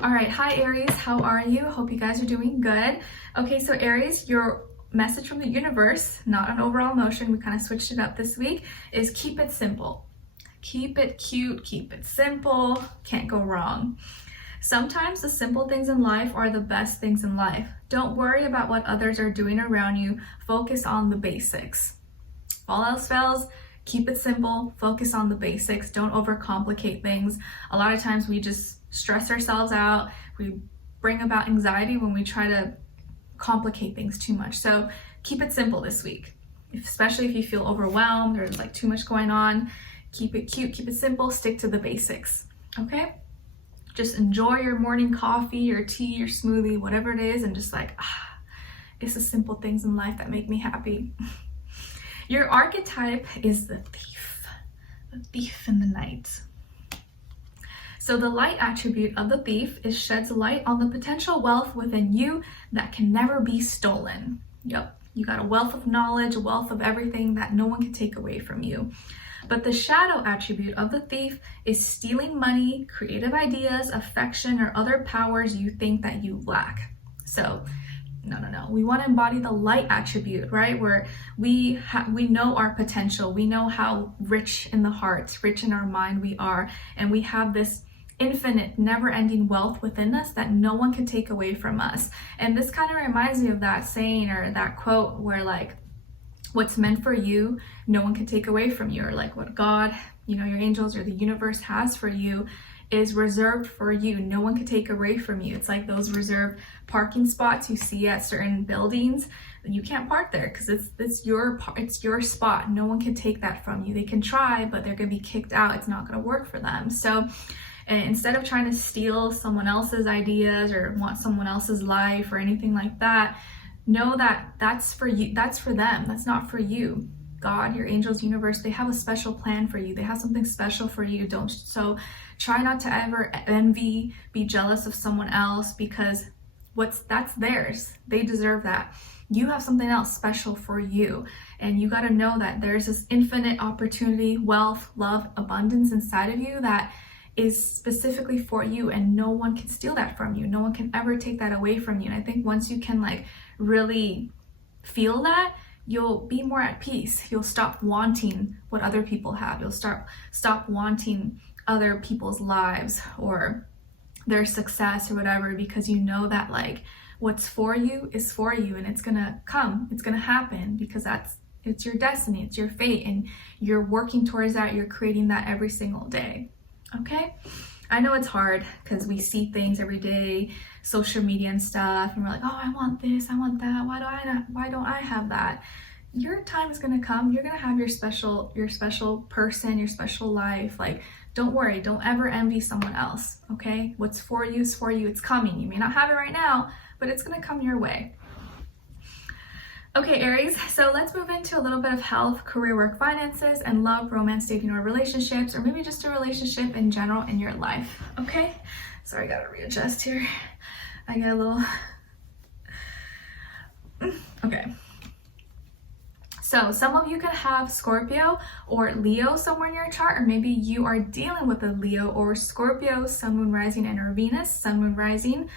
All right, hi Aries, how are you? Hope you guys are doing good. Okay, so Aries, your message from the universe, not an overall motion, we kind of switched it up this week, is keep it simple. Keep it cute, keep it simple, can't go wrong. Sometimes the simple things in life are the best things in life. Don't worry about what others are doing around you. Focus on the basics. If all else fails, keep it simple. Focus on the basics. Don't overcomplicate things. A lot of times we just stress ourselves out. We bring about anxiety when we try to complicate things too much. So keep it simple this week. Especially if you feel overwhelmed or like too much going on. Keep it cute, keep it simple, stick to the basics. Okay? Just enjoy your morning coffee, your tea, your smoothie, whatever it is, and just like, it's the simple things in life that make me happy. Your archetype is the thief in the night. So the light attribute of the thief is sheds light on the potential wealth within you that can never be stolen. Yep, you got a wealth of knowledge, a wealth of everything that no one can take away from you. But the shadow attribute of the thief is stealing money, creative ideas, affection, or other powers you think that you lack. So, no. We want to embody the light attribute, right? Where we know our potential. We know how rich in the heart, rich in our mind we are. And we have this infinite, never-ending wealth within us that no one can take away from us. And this kind of reminds me of that saying or that quote where like, what's meant for you, no one can take away from you, or like what God, your angels or the universe has for you is reserved for you. No one can take away from you. It's like those reserved parking spots you see at certain buildings. You can't park there because it's your spot. No one can take that from you. They can try, but they're gonna be kicked out. It's not gonna work for them. So instead of trying to steal someone else's ideas or want someone else's life or anything like that, know that that's for you, that's for them, that's not for you. God, your angels, universe, they have a special plan for you. They have something special for you. So try not to ever envy, be jealous of someone else, because that's theirs. They deserve that. You have something else special for you. And you got to know that there's this infinite opportunity, wealth, love, abundance inside of you that is specifically for you, and no one can steal that from you. No one can ever take that away from you. And I think once you can like really feel that, you'll be more at peace. You'll stop wanting what other people have. You'll stop wanting other people's lives or their success or whatever, because you know that like what's for you is for you, and it's gonna come, it's gonna happen, because it's your destiny, it's your fate, and you're working towards that. You're creating that every single day. Okay, I know it's hard because we see things every day, social media and stuff, and we're like, oh, I want this, I want that. Why don't I have that? Your time is gonna come. You're gonna have your special person, your special life. Like, don't worry. Don't ever envy someone else. Okay, what's for you is for you. It's coming. You may not have it right now, but it's gonna come your way. Okay, Aries, so let's move into a little bit of health, career, work, finances, and love, romance, dating, or relationships, or maybe just a relationship in general in your life, okay? Sorry, I gotta readjust here. I get a little... Okay. So some of you could have Scorpio or Leo somewhere in your chart, or maybe you are dealing with a Leo or Scorpio, Sun, Moon, Rising, and or Venus, Sun, Moon, Rising,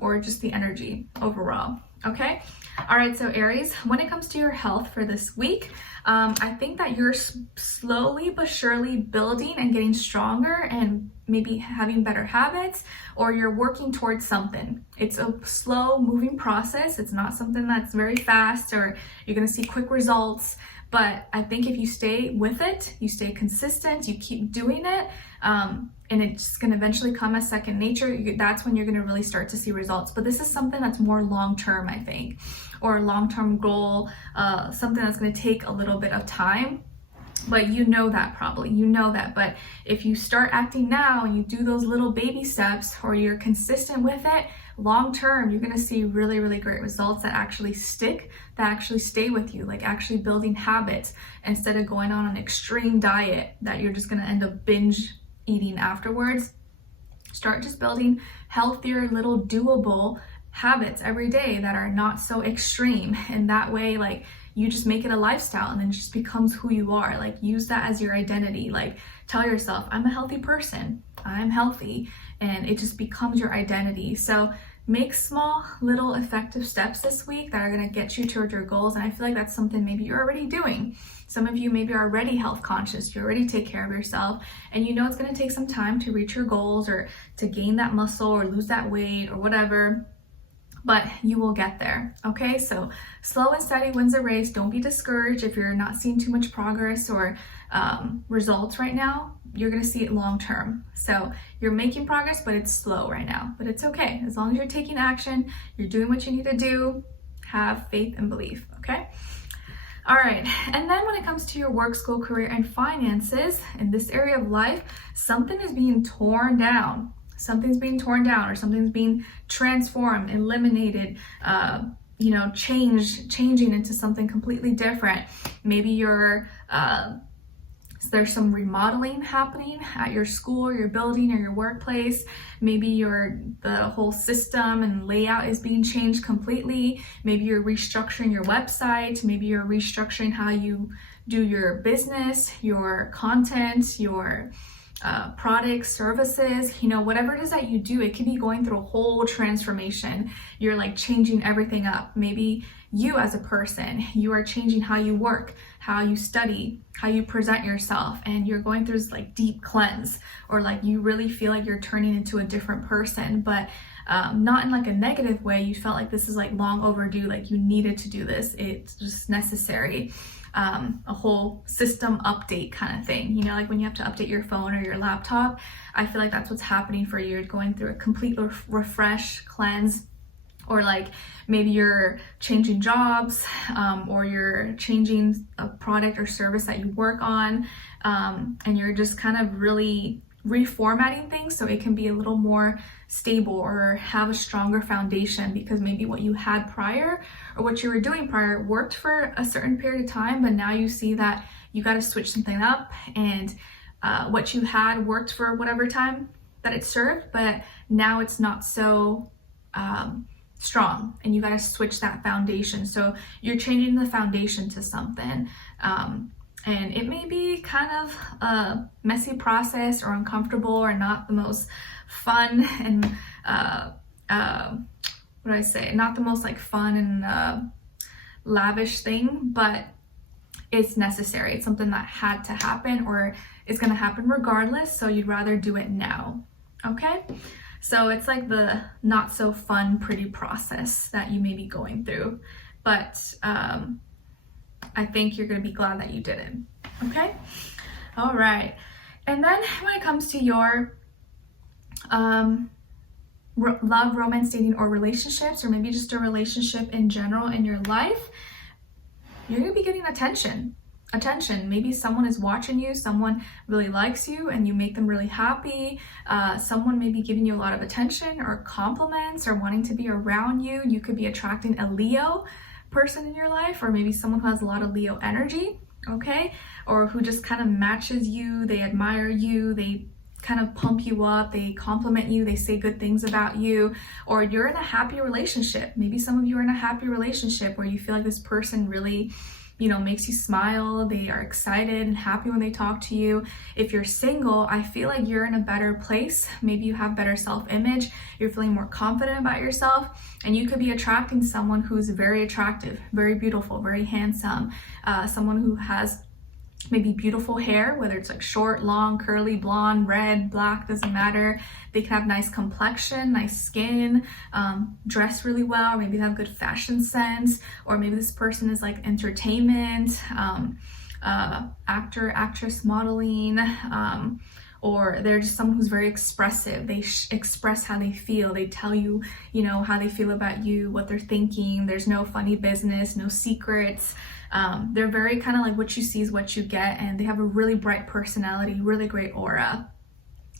or just the energy overall, okay? All right, so Aries, when it comes to your health for this week, I think that you're slowly but surely building and getting stronger and maybe having better habits, or you're working towards something. It's a slow moving process. It's not something that's very fast or you're gonna see quick results, But I think if you stay with it, you stay consistent, you keep doing it, and it's going to eventually come as second nature, that's when you're going to really start to see results. But this is something that's more long-term, I think, or a long-term goal, something that's going to take a little bit of time. But you know that probably, you know that. But if you start acting now and you do those little baby steps, or you're consistent with it, long term, you're going to see really, really great results that actually stick, that actually stay with you, like actually building habits instead of going on an extreme diet that you're just going to end up binge eating afterwards. Start just building healthier, little doable habits every day that are not so extreme. And that way, like, you just make it a lifestyle, and then it just becomes who you are. Like, use that as your identity. Like, tell yourself, I'm a healthy person, I'm healthy, and it just becomes your identity. So make small, little effective steps this week that are going to get you toward your goals. And I feel like that's something maybe you're already doing. Some of you maybe are already health conscious, you already take care of yourself, and you know it's going to take some time to reach your goals, or to gain that muscle, or lose that weight, or whatever. But you will get there, okay? So slow and steady wins the race. Don't be discouraged if you're not seeing too much progress or results right now. You're gonna see it long term. So you're making progress, but it's slow right now. But it's okay. As long as you're taking action, you're doing what you need to do, have faith and belief, okay? All right, and then when it comes to your work, school, career, and finances, in this area of life, something is being torn down. Something's being torn down, or something's being transformed, eliminated, changing into something completely different. Maybe there's some remodeling happening at your school, or your building, or your workplace. Maybe the whole system and layout is being changed completely. Maybe you're restructuring your website. Maybe you're restructuring how you do your business, your content, your products, services, whatever it is that you do. It can be going through a whole transformation. You're like changing everything up. Maybe you as a person, you are changing how you work, how you study, how you present yourself, and you're going through this like deep cleanse, or like you really feel like you're turning into a different person, but not in like a negative way. You felt like this is like long overdue, like you needed to do this. It's just necessary. A whole system update kind of thing, like when you have to update your phone or your laptop. I feel like that's what's happening for you. You're going through a complete refresh, cleanse, or like maybe you're changing jobs, or you're changing a product or service that you work on, and you're just kind of really reformatting things so it can be a little more stable, or have a stronger foundation, because maybe what you had prior, or what you were doing prior, worked for a certain period of time, but now you see that you got to switch something up, and what you had worked for whatever time that it served, but now it's not so strong, and you got to switch that foundation. So you're changing the foundation to something, and it may be kind of a messy process, or uncomfortable, or not the most fun and not the most like fun and lavish thing, but it's necessary. It's something that had to happen, or it's going to happen regardless, so you'd rather do it now, okay? So it's like the not so fun, pretty process that you may be going through, but I think you're going to be glad that you did it, okay? All right, and then when it comes to your love, romance, dating, or relationships, or maybe just a relationship in general in your life, you're going to be getting attention. Maybe someone is watching you, someone really likes you, and you make them really happy. Someone may be giving you a lot of attention, or compliments, or wanting to be around you. You could be attracting a Leo person in your life, or maybe someone who has a lot of Leo energy, okay? Or who just kind of matches you, they admire you, they kind of pump you up, they compliment you, they say good things about you, or you're in a happy relationship. Maybe some of you are in a happy relationship where you feel like this person really, makes you smile. They are excited and happy when they talk to you. If you're single, I feel like you're in a better place. Maybe you have better self-image, you're feeling more confident about yourself, and you could be attracting someone who's very attractive, very beautiful, very handsome, someone who has maybe beautiful hair, whether it's like short, long, curly, blonde, red, black, doesn't matter. They can have nice complexion, nice skin, dress really well, maybe they have good fashion sense, or maybe this person is like entertainment, actor, actress, modeling, or they're just someone who's very expressive. They express how they feel. They tell you, you know, how they feel about you, what they're thinking. There's no funny business, no secrets. They're very kind of like what you see is what you get, and they have a really bright personality, really great aura.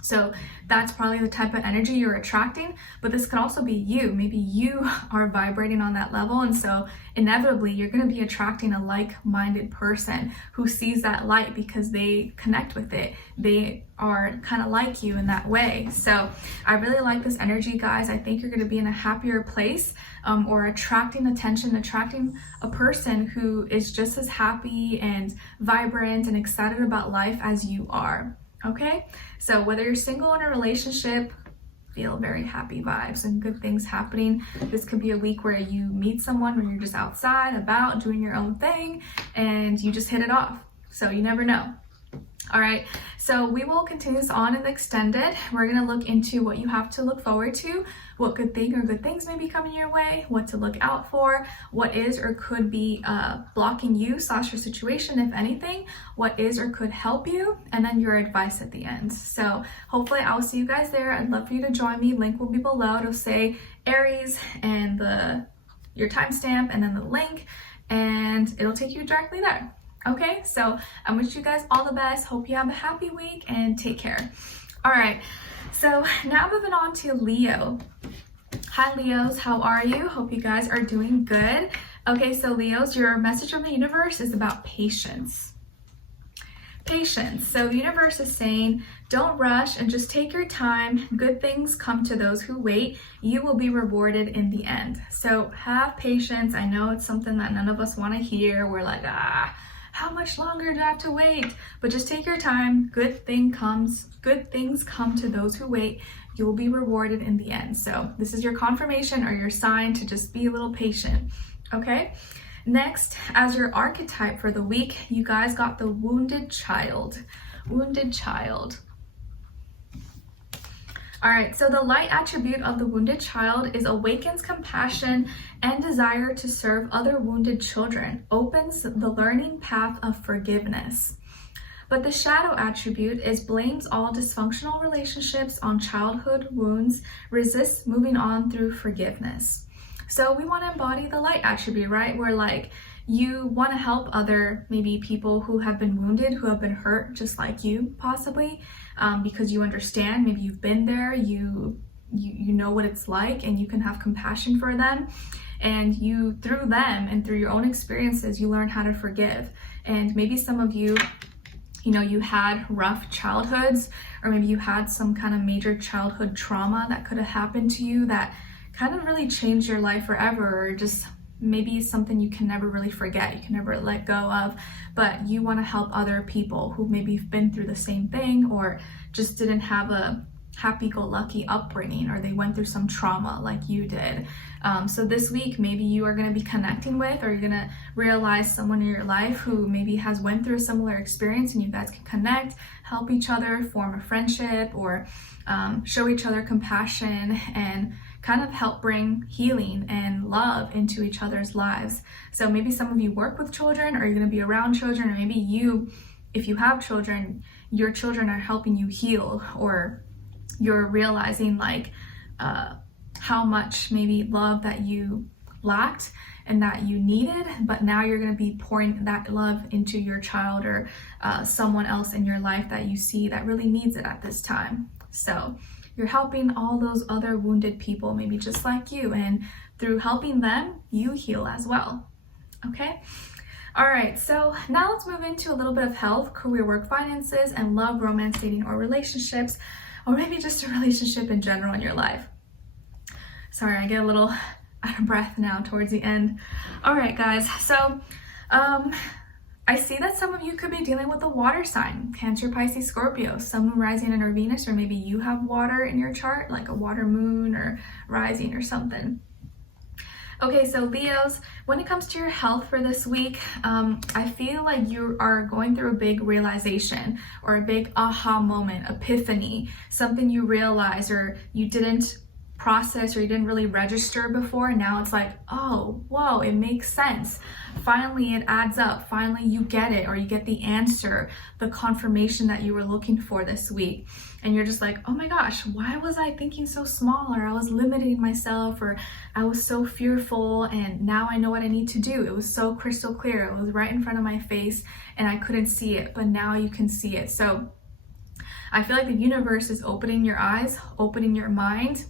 So that's probably the type of energy you're attracting, but this could also be you. Maybe you are vibrating on that level, and so inevitably you're going to be attracting a like-minded person who sees that light because they connect with it. They are kind of like you in that way. So I really like this energy, guys. I think you're going to be in a happier place, or attracting attention, attracting a person who is just as happy and vibrant and excited about life as you are. Okay, so whether you're single or in a relationship, feel very happy vibes and good things happening. This could be a week where you meet someone where you're just outside, about, doing your own thing, and you just hit it off. So you never know. All right, so we will continue this on in the extended. We're going to look into what you have to look forward to, what good thing or good things may be coming your way, what to look out for, what is or could be blocking you / your situation, if anything, what is or could help you, and then your advice at the end. So hopefully I'll see you guys there. I'd love for you to join me. Link will be below. It'll say Aries and your timestamp and then the link, and it'll take you directly there. Okay, so I wish you guys all the best. Hope you have a happy week and take care. All right, so now moving on to Leo. Hi Leos, how are you? Hope you guys are doing good. Okay, so Leos, your message from the universe is about patience. Patience. So the universe is saying, don't rush and just take your time. Good things come to those who wait. You will be rewarded in the end. So have patience. I know it's something that none of us want to hear. We're like, how much longer do I have to wait? But just take your time. Good things come to those who wait. You will be rewarded in the end. So this is your confirmation or your sign to just be a little patient. Okay. Next, as your archetype for the week, you guys got the wounded child. Wounded child. All right, so the light attribute of the wounded child is awakens compassion and desire to serve other wounded children, opens the learning path of forgiveness. But the shadow attribute is blames all dysfunctional relationships on childhood wounds, resists moving on through forgiveness. So we want to embody the light attribute, right? Where like you want to help other maybe people who have been wounded, who have been hurt just like you possibly, because you understand, maybe you've been there, you know what it's like, and you can have compassion for them, and you through them and through your own experiences you learn how to forgive. And maybe some of you, you know, you had rough childhoods, or maybe you had some kind of major childhood trauma that could have happened to you that kind of really changed your life forever, or just maybe something you can never really forget, you can never let go of, but you want to help other people who maybe have been through the same thing, or just didn't have a happy-go-lucky upbringing, or they went through some trauma like you did. So this week, maybe you are going to be connecting with, or you're going to realize someone in your life who maybe has went through a similar experience, and you guys can connect, help each other, form a friendship, or show each other compassion, and kind of help bring healing and love into each other's lives. So maybe some of you work with children, or you're going to be around children, or maybe you, if you have children, your children are helping you heal, or you're realizing like how much maybe love that you lacked and that you needed, but now you're going to be pouring that love into your child, or someone else in your life that you see that really needs it at this time. So you're helping all those other wounded people, maybe just like you, and through helping them, you heal as well. Okay? All right, so now let's move into a little bit of health, career, work, finances, and love, romance, dating, or relationships, or maybe just a relationship in general in your life. Sorry, I get a little out of breath now towards the end. All right, guys, so I see that some of you could be dealing with a water sign, Cancer, Pisces, Scorpio, Sun, Rising, and or Venus, or maybe you have water in your chart, like a water moon or rising or something. Okay, so Leos, when it comes to your health for this week, I feel like you are going through a big realization or a big aha moment, epiphany, something you realize or you didn't process or you didn't really register before. And now it's like, oh, whoa, it makes sense. Finally, it adds up. Finally, you get it, or you get the answer, the confirmation that you were looking for this week. And you're just like, oh my gosh, why was I thinking so small? Or I was limiting myself, or I was so fearful, and now I know what I need to do. It was so crystal clear. It was right in front of my face and I couldn't see it, but now you can see it. So I feel like the universe is opening your eyes, opening your mind.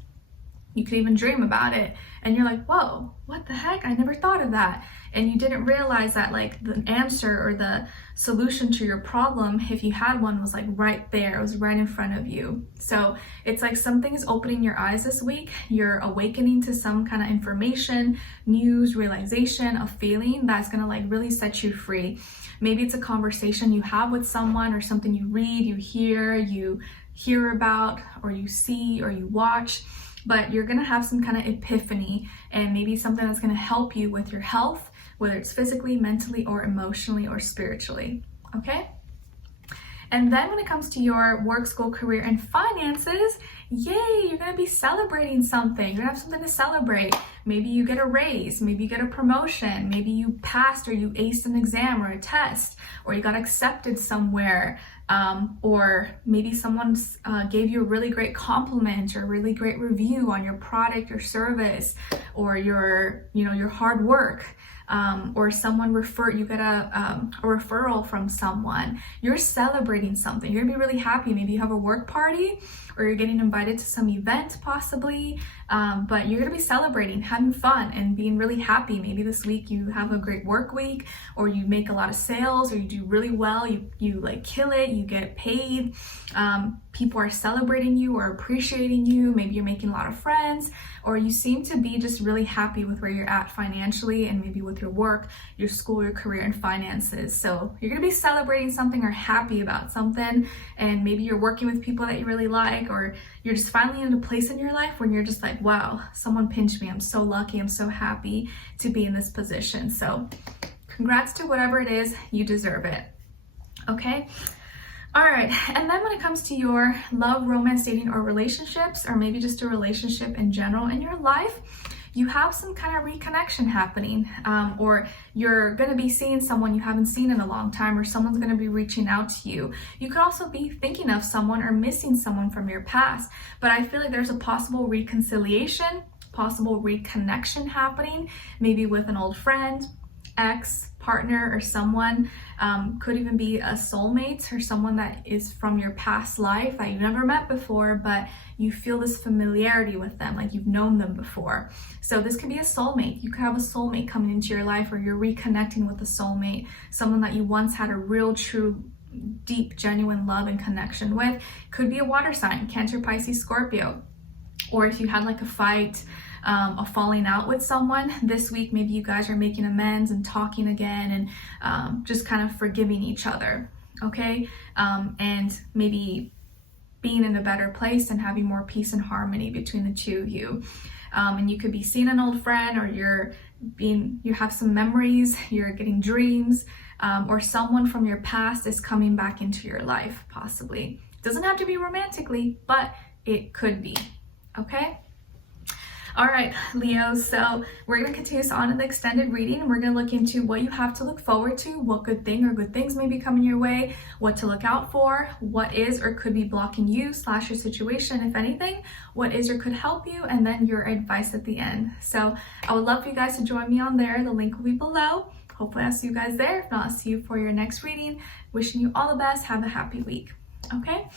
You could even dream about it and you're like, whoa, what the heck? I never thought of that. And you didn't realize that like the answer or the solution to your problem, if you had one, was like right there. It was right in front of you. So it's like something is opening your eyes this week. You're awakening to some kind of information, news, realization, a feeling that's gonna like really set you free. Maybe it's a conversation you have with someone, or something you read, you hear about, or you see, or you watch. But you're gonna have some kind of epiphany, and maybe something that's gonna help you with your health, whether it's physically, mentally, or emotionally, or spiritually, okay? And then when it comes to your work, school, career, and finances, yay, you're gonna be celebrating something. You're gonna have something to celebrate. Maybe you get a raise, maybe you get a promotion, maybe you passed or you aced an exam or a test, or you got accepted somewhere, or maybe someone gave you a really great compliment or a really great review on your product or service, or your hard work. Or someone you get a referral from someone. You're celebrating something. You're gonna be really happy. Maybe you have a work party, or you're getting invited to some event possibly, but you're gonna be celebrating, having fun, and being really happy. Maybe this week you have a great work week, or you make a lot of sales, or you do really well, you like kill it, you get paid. People are celebrating you or appreciating you. Maybe you're making a lot of friends, or you seem to be just really happy with where you're at financially, and maybe with your work, your school, your career, and finances. So you're gonna be celebrating something or happy about something, and maybe you're working with people that you really like, or you're just finally in a place in your life when you're just like, wow, someone pinched me. I'm so lucky. I'm so happy to be in this position. So congrats to whatever it is, you deserve it. Okay. All right, and then when it comes to your love, romance, dating, or relationships, or maybe just a relationship in general in your life, you have some kind of reconnection happening, or you're going to be seeing someone you haven't seen in a long time, or someone's going to be reaching out to you. You could also be thinking of someone or missing someone from your past, but I feel like there's a possible reconciliation, possible reconnection happening, maybe with an old friend, ex, partner, or someone. Could even be a soulmate, or someone that is from your past life that you never met before, but you feel this familiarity with them, like you've known them before. So this could be a soulmate. You could have a soulmate coming into your life, or you're reconnecting with a soulmate, someone that you once had a real, true, deep, genuine love and connection with. Could be a water sign, Cancer, Pisces, Scorpio. Or if you had like a fight, a falling out with someone this week, maybe you guys are making amends and talking again, and just kind of forgiving each other, okay? And maybe being in a better place and having more peace and harmony between the two of you. And you could be seeing an old friend, or you have some memories, you're getting dreams, or someone from your past is coming back into your life, possibly. It doesn't have to be romantically, but it could be, okay? All right, Leo, so we're going to continue this on in the extended reading, and we're going to look into what you have to look forward to, what good thing or good things may be coming your way, what to look out for, what is or could be blocking you / your situation, if anything, what is or could help you, and then your advice at the end. So I would love for you guys to join me on there. The link will be below. Hopefully I'll see you guys there. If not, I'll see you for your next reading. Wishing you all the best. Have a happy week. Okay,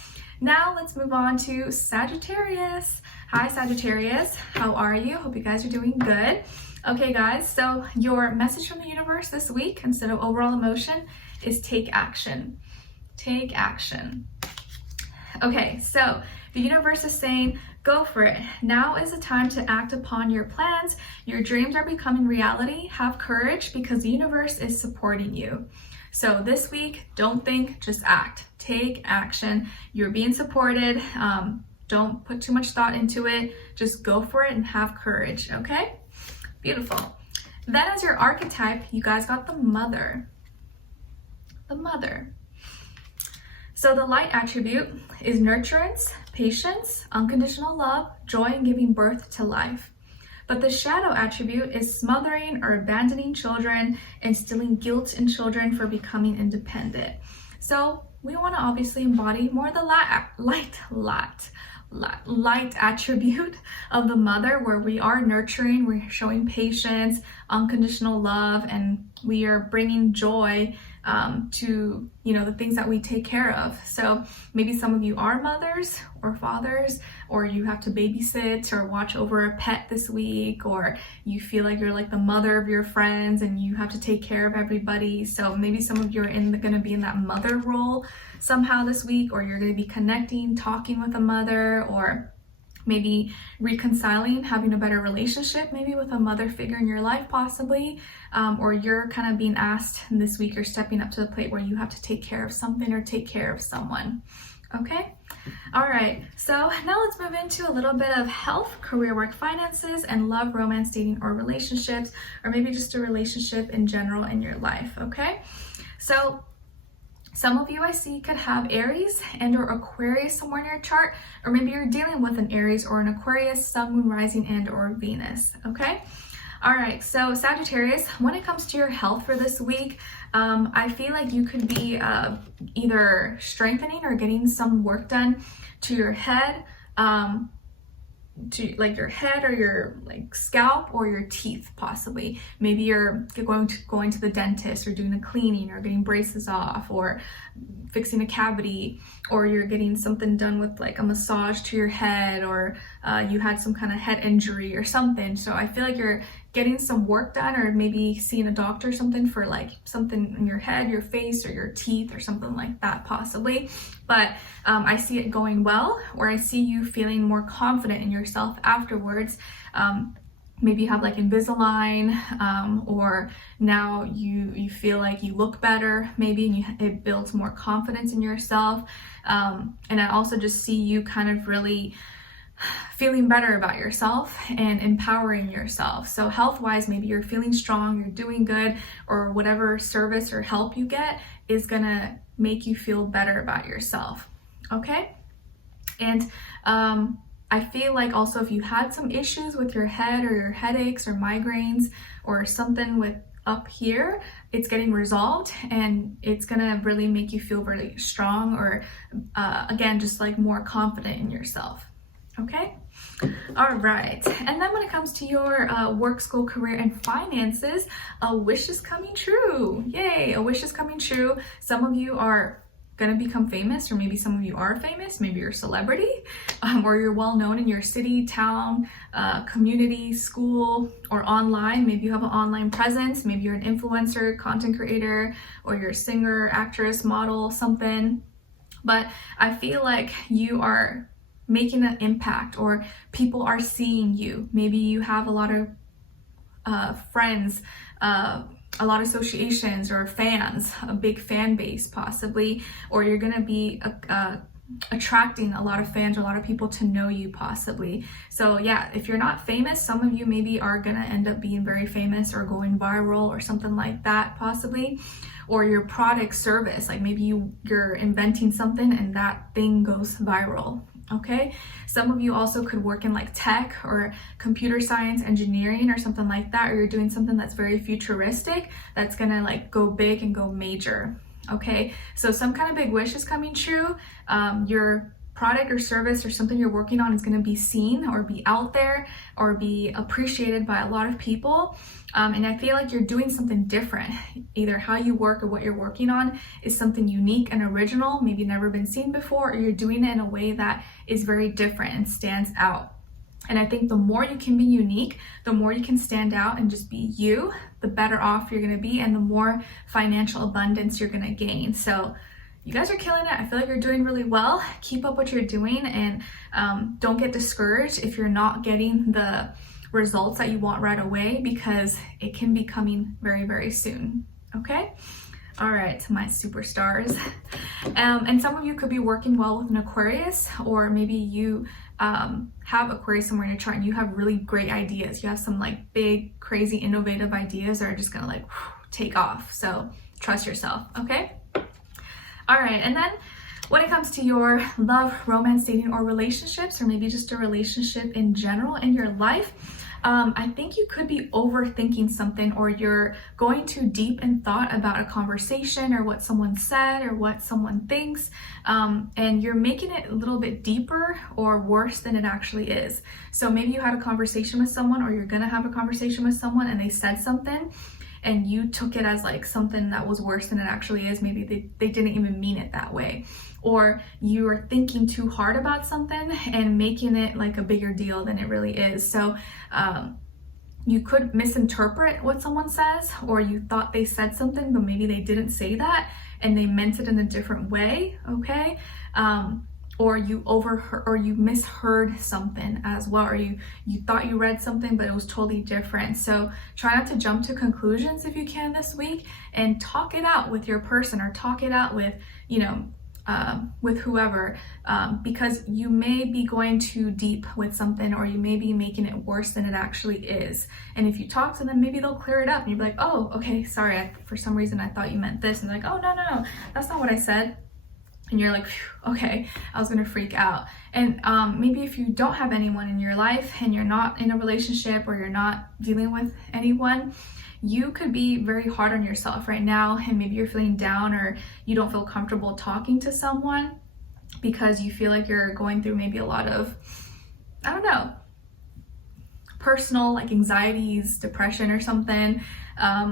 now let's move on to Sagittarius. Hi Sagittarius, how are you? Hope you guys are doing good. Okay guys, so your message from the universe this week, instead of overall emotion, is take action. Take action. Okay, so the universe is saying, go for it. Now is the time to act upon your plans. Your dreams are becoming reality. Have courage, because the universe is supporting you. So this week, don't think, just act. Take action. You're being supported. Don't put too much thought into it. Just go for it and have courage, okay? Beautiful. Then as your archetype, you guys got the mother. The mother. So the light attribute is nurturance, patience, unconditional love, joy in giving birth to life. But the shadow attribute is smothering or abandoning children, instilling guilt in children for becoming independent. So we want to obviously embody more of the light attribute of the mother, where we are nurturing, we're showing patience, unconditional love, and we are bringing joy to, you know, the things that we take care of. So maybe some of you are mothers or fathers, or you have to babysit or watch over a pet this week, or you feel like you're like the mother of your friends and you have to take care of everybody. So maybe some of you are going to be in that mother role somehow this week, or you're going to be connecting, talking with a mother, or maybe reconciling, having a better relationship, maybe with a mother figure in your life possibly, or you're kind of being asked this week, you're stepping up to the plate where you have to take care of something or take care of someone. Okay? All right, so now let's move into a little bit of health, career, work, finances, and love, romance, dating, or relationships, or maybe just a relationship in general in your life, okay? So some of you I see could have Aries and or Aquarius somewhere in your chart, or maybe you're dealing with an Aries or an Aquarius, sun, moon, rising, and or Venus, okay? All right, so Sagittarius, when it comes to your health for this week, I feel like you could be either strengthening or getting some work done to your head, to like your head or your like scalp or your teeth possibly. Maybe you're going to the dentist, or doing a cleaning, or getting braces off, or fixing a cavity, or you're getting something done with like a massage to your head, or you had some kind of head injury or something. So I feel like you're getting some work done, or maybe seeing a doctor or something for like something in your head, your face, or your teeth, or something like that possibly. But I see it going well, or I see you feeling more confident in yourself afterwards. Maybe you have like Invisalign, or now you feel like you look better maybe, and it builds more confidence in yourself. And I also just see you kind of really feeling better about yourself and empowering yourself. So health-wise, maybe you're feeling strong, you're doing good, or whatever service or help you get is gonna make you feel better about yourself, okay? And I feel like also if you had some issues with your head, or your headaches or migraines or something with up here, it's getting resolved, and it's gonna really make you feel really strong, or again, just like more confident in yourself. Okay, all right. And then when it comes to your work, school, career, and finances, a wish is coming true. Yay, a wish is coming true. Some of you are gonna become famous, or maybe some of you are famous. Maybe you're a celebrity, or you're well known in your city, town, community, school, or online. Maybe you have an online presence. Maybe you're an influencer, content creator, or you're a singer, actress, model, something. But I feel like you are making an impact, or people are seeing you. Maybe you have a lot of friends, a lot of associations or fans, a big fan base possibly, or you're gonna be attracting a lot of fans, or a lot of people to know you possibly. So yeah, if you're not famous, some of you maybe are gonna end up being very famous or going viral or something like that possibly. Or your product, service, like maybe you're inventing something and that thing goes viral. Okay, some of you also could work in like tech or computer science, engineering, or something like that, or you're doing something that's very futuristic that's gonna like go big and go major. Okay, so some kind of big wish is coming true. Your product or service or something you're working on is going to be seen, or be out there, or be appreciated by a lot of people. And I feel like you're doing something different. Either how you work or what you're working on is something unique and original, maybe never been seen before, or you're doing it in a way that is very different and stands out. And I think the more you can be unique, the more you can stand out and just be you, the better off you're going to be, and the more financial abundance you're going to gain. So you guys are killing it. I feel like you're doing really well. Keep up what you're doing, and don't get discouraged if you're not getting the results that you want right away, because it can be coming very, very soon. Okay? All right, my superstars. And some of you could be working well with an Aquarius, or maybe you have Aquarius somewhere in your chart and you have really great ideas. You have some like big, crazy, innovative ideas that are just gonna like take off. So trust yourself, okay? All right, and then when it comes to your love, romance, dating, or relationships, or maybe just a relationship in general in your life, I think you could be overthinking something, or you're going too deep in thought about a conversation or what someone said or what someone thinks, and you're making it a little bit deeper or worse than it actually is. So maybe you had a conversation with someone, or you're gonna have a conversation with someone, and they said something and you took it as like something that was worse than it actually is. Maybe they didn't even mean it that way. Or you are thinking too hard about something and making it like a bigger deal than it really is. So you could misinterpret what someone says, or you thought they said something, but maybe they didn't say that and they meant it in a different way, okay? Or you overheard, or you misheard something as well, or you thought you read something but it was totally different. So try not to jump to conclusions if you can this week, and talk it out with your person, or talk it out with, you know, with whoever, because you may be going too deep with something, or you may be making it worse than it actually is. And if you talk to them, maybe they'll clear it up and you'll be like, oh, okay, sorry, for some reason I thought you meant this. And they're like, oh, no, that's not what I said. And you're like, okay, I was gonna freak out. And maybe if you don't have anyone in your life and you're not in a relationship, or you're not dealing with anyone, you could be very hard on yourself right now, and maybe you're feeling down, or you don't feel comfortable talking to someone because you feel like you're going through maybe a lot of, I don't know, personal like anxieties, depression or something,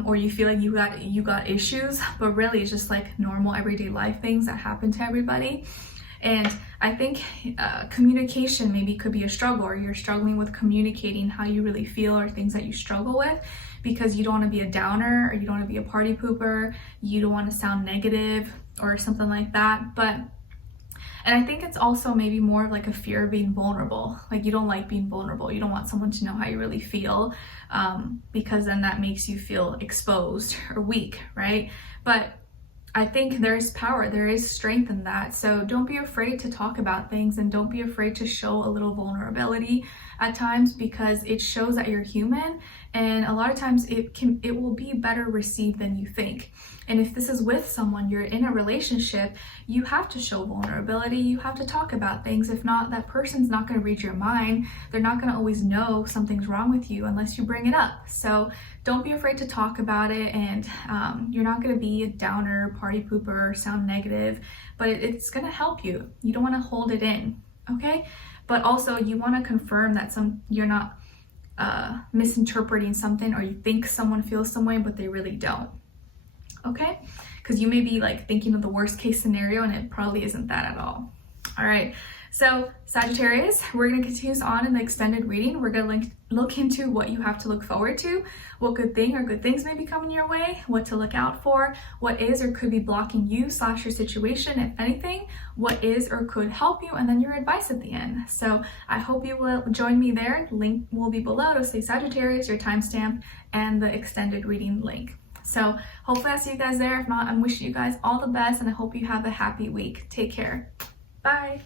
or you feel like you got issues, but really it's just like normal everyday life things that happen to everybody. And I think communication maybe could be a struggle, or you're struggling with communicating how you really feel, or things that you struggle with, because you don't want to be a downer, or you don't want to be a party pooper, you don't want to sound negative or something like that. And I think it's also maybe more of like a fear of being vulnerable. Like you don't like being vulnerable. You don't want someone to know how you really feel, because then that makes you feel exposed or weak, right? But I think there's power, there is strength in that. So don't be afraid to talk about things, and don't be afraid to show a little vulnerability at times, because it shows that you're human, and a lot of times it will be better received than you think. And if this is with someone, you're in a relationship, you have to show vulnerability, you have to talk about things. If not, that person's not going to read your mind. They're not going to always know something's wrong with you unless you bring it up. So don't be afraid to talk about it, and you're not going to be a downer, party pooper, sound negative, but it's going to help you. You don't want to hold it in, okay? But also you want to confirm that you're not misinterpreting something, or you think someone feels some way but they really don't, okay? Because you may be like thinking of the worst case scenario, and it probably isn't that at all. All right, so Sagittarius, we're going to continue on in the extended reading. We're going to look into what you have to look forward to, what good thing or good things may be coming your way, what to look out for, what is or could be blocking you / your situation, if anything, what is or could help you, and then your advice at the end. So I hope you will join me there. Link will be below to say Sagittarius, your timestamp, and the extended reading link. So hopefully I'll see you guys there. If not, I'm wishing you guys all the best, and I hope you have a happy week. Take care. Bye.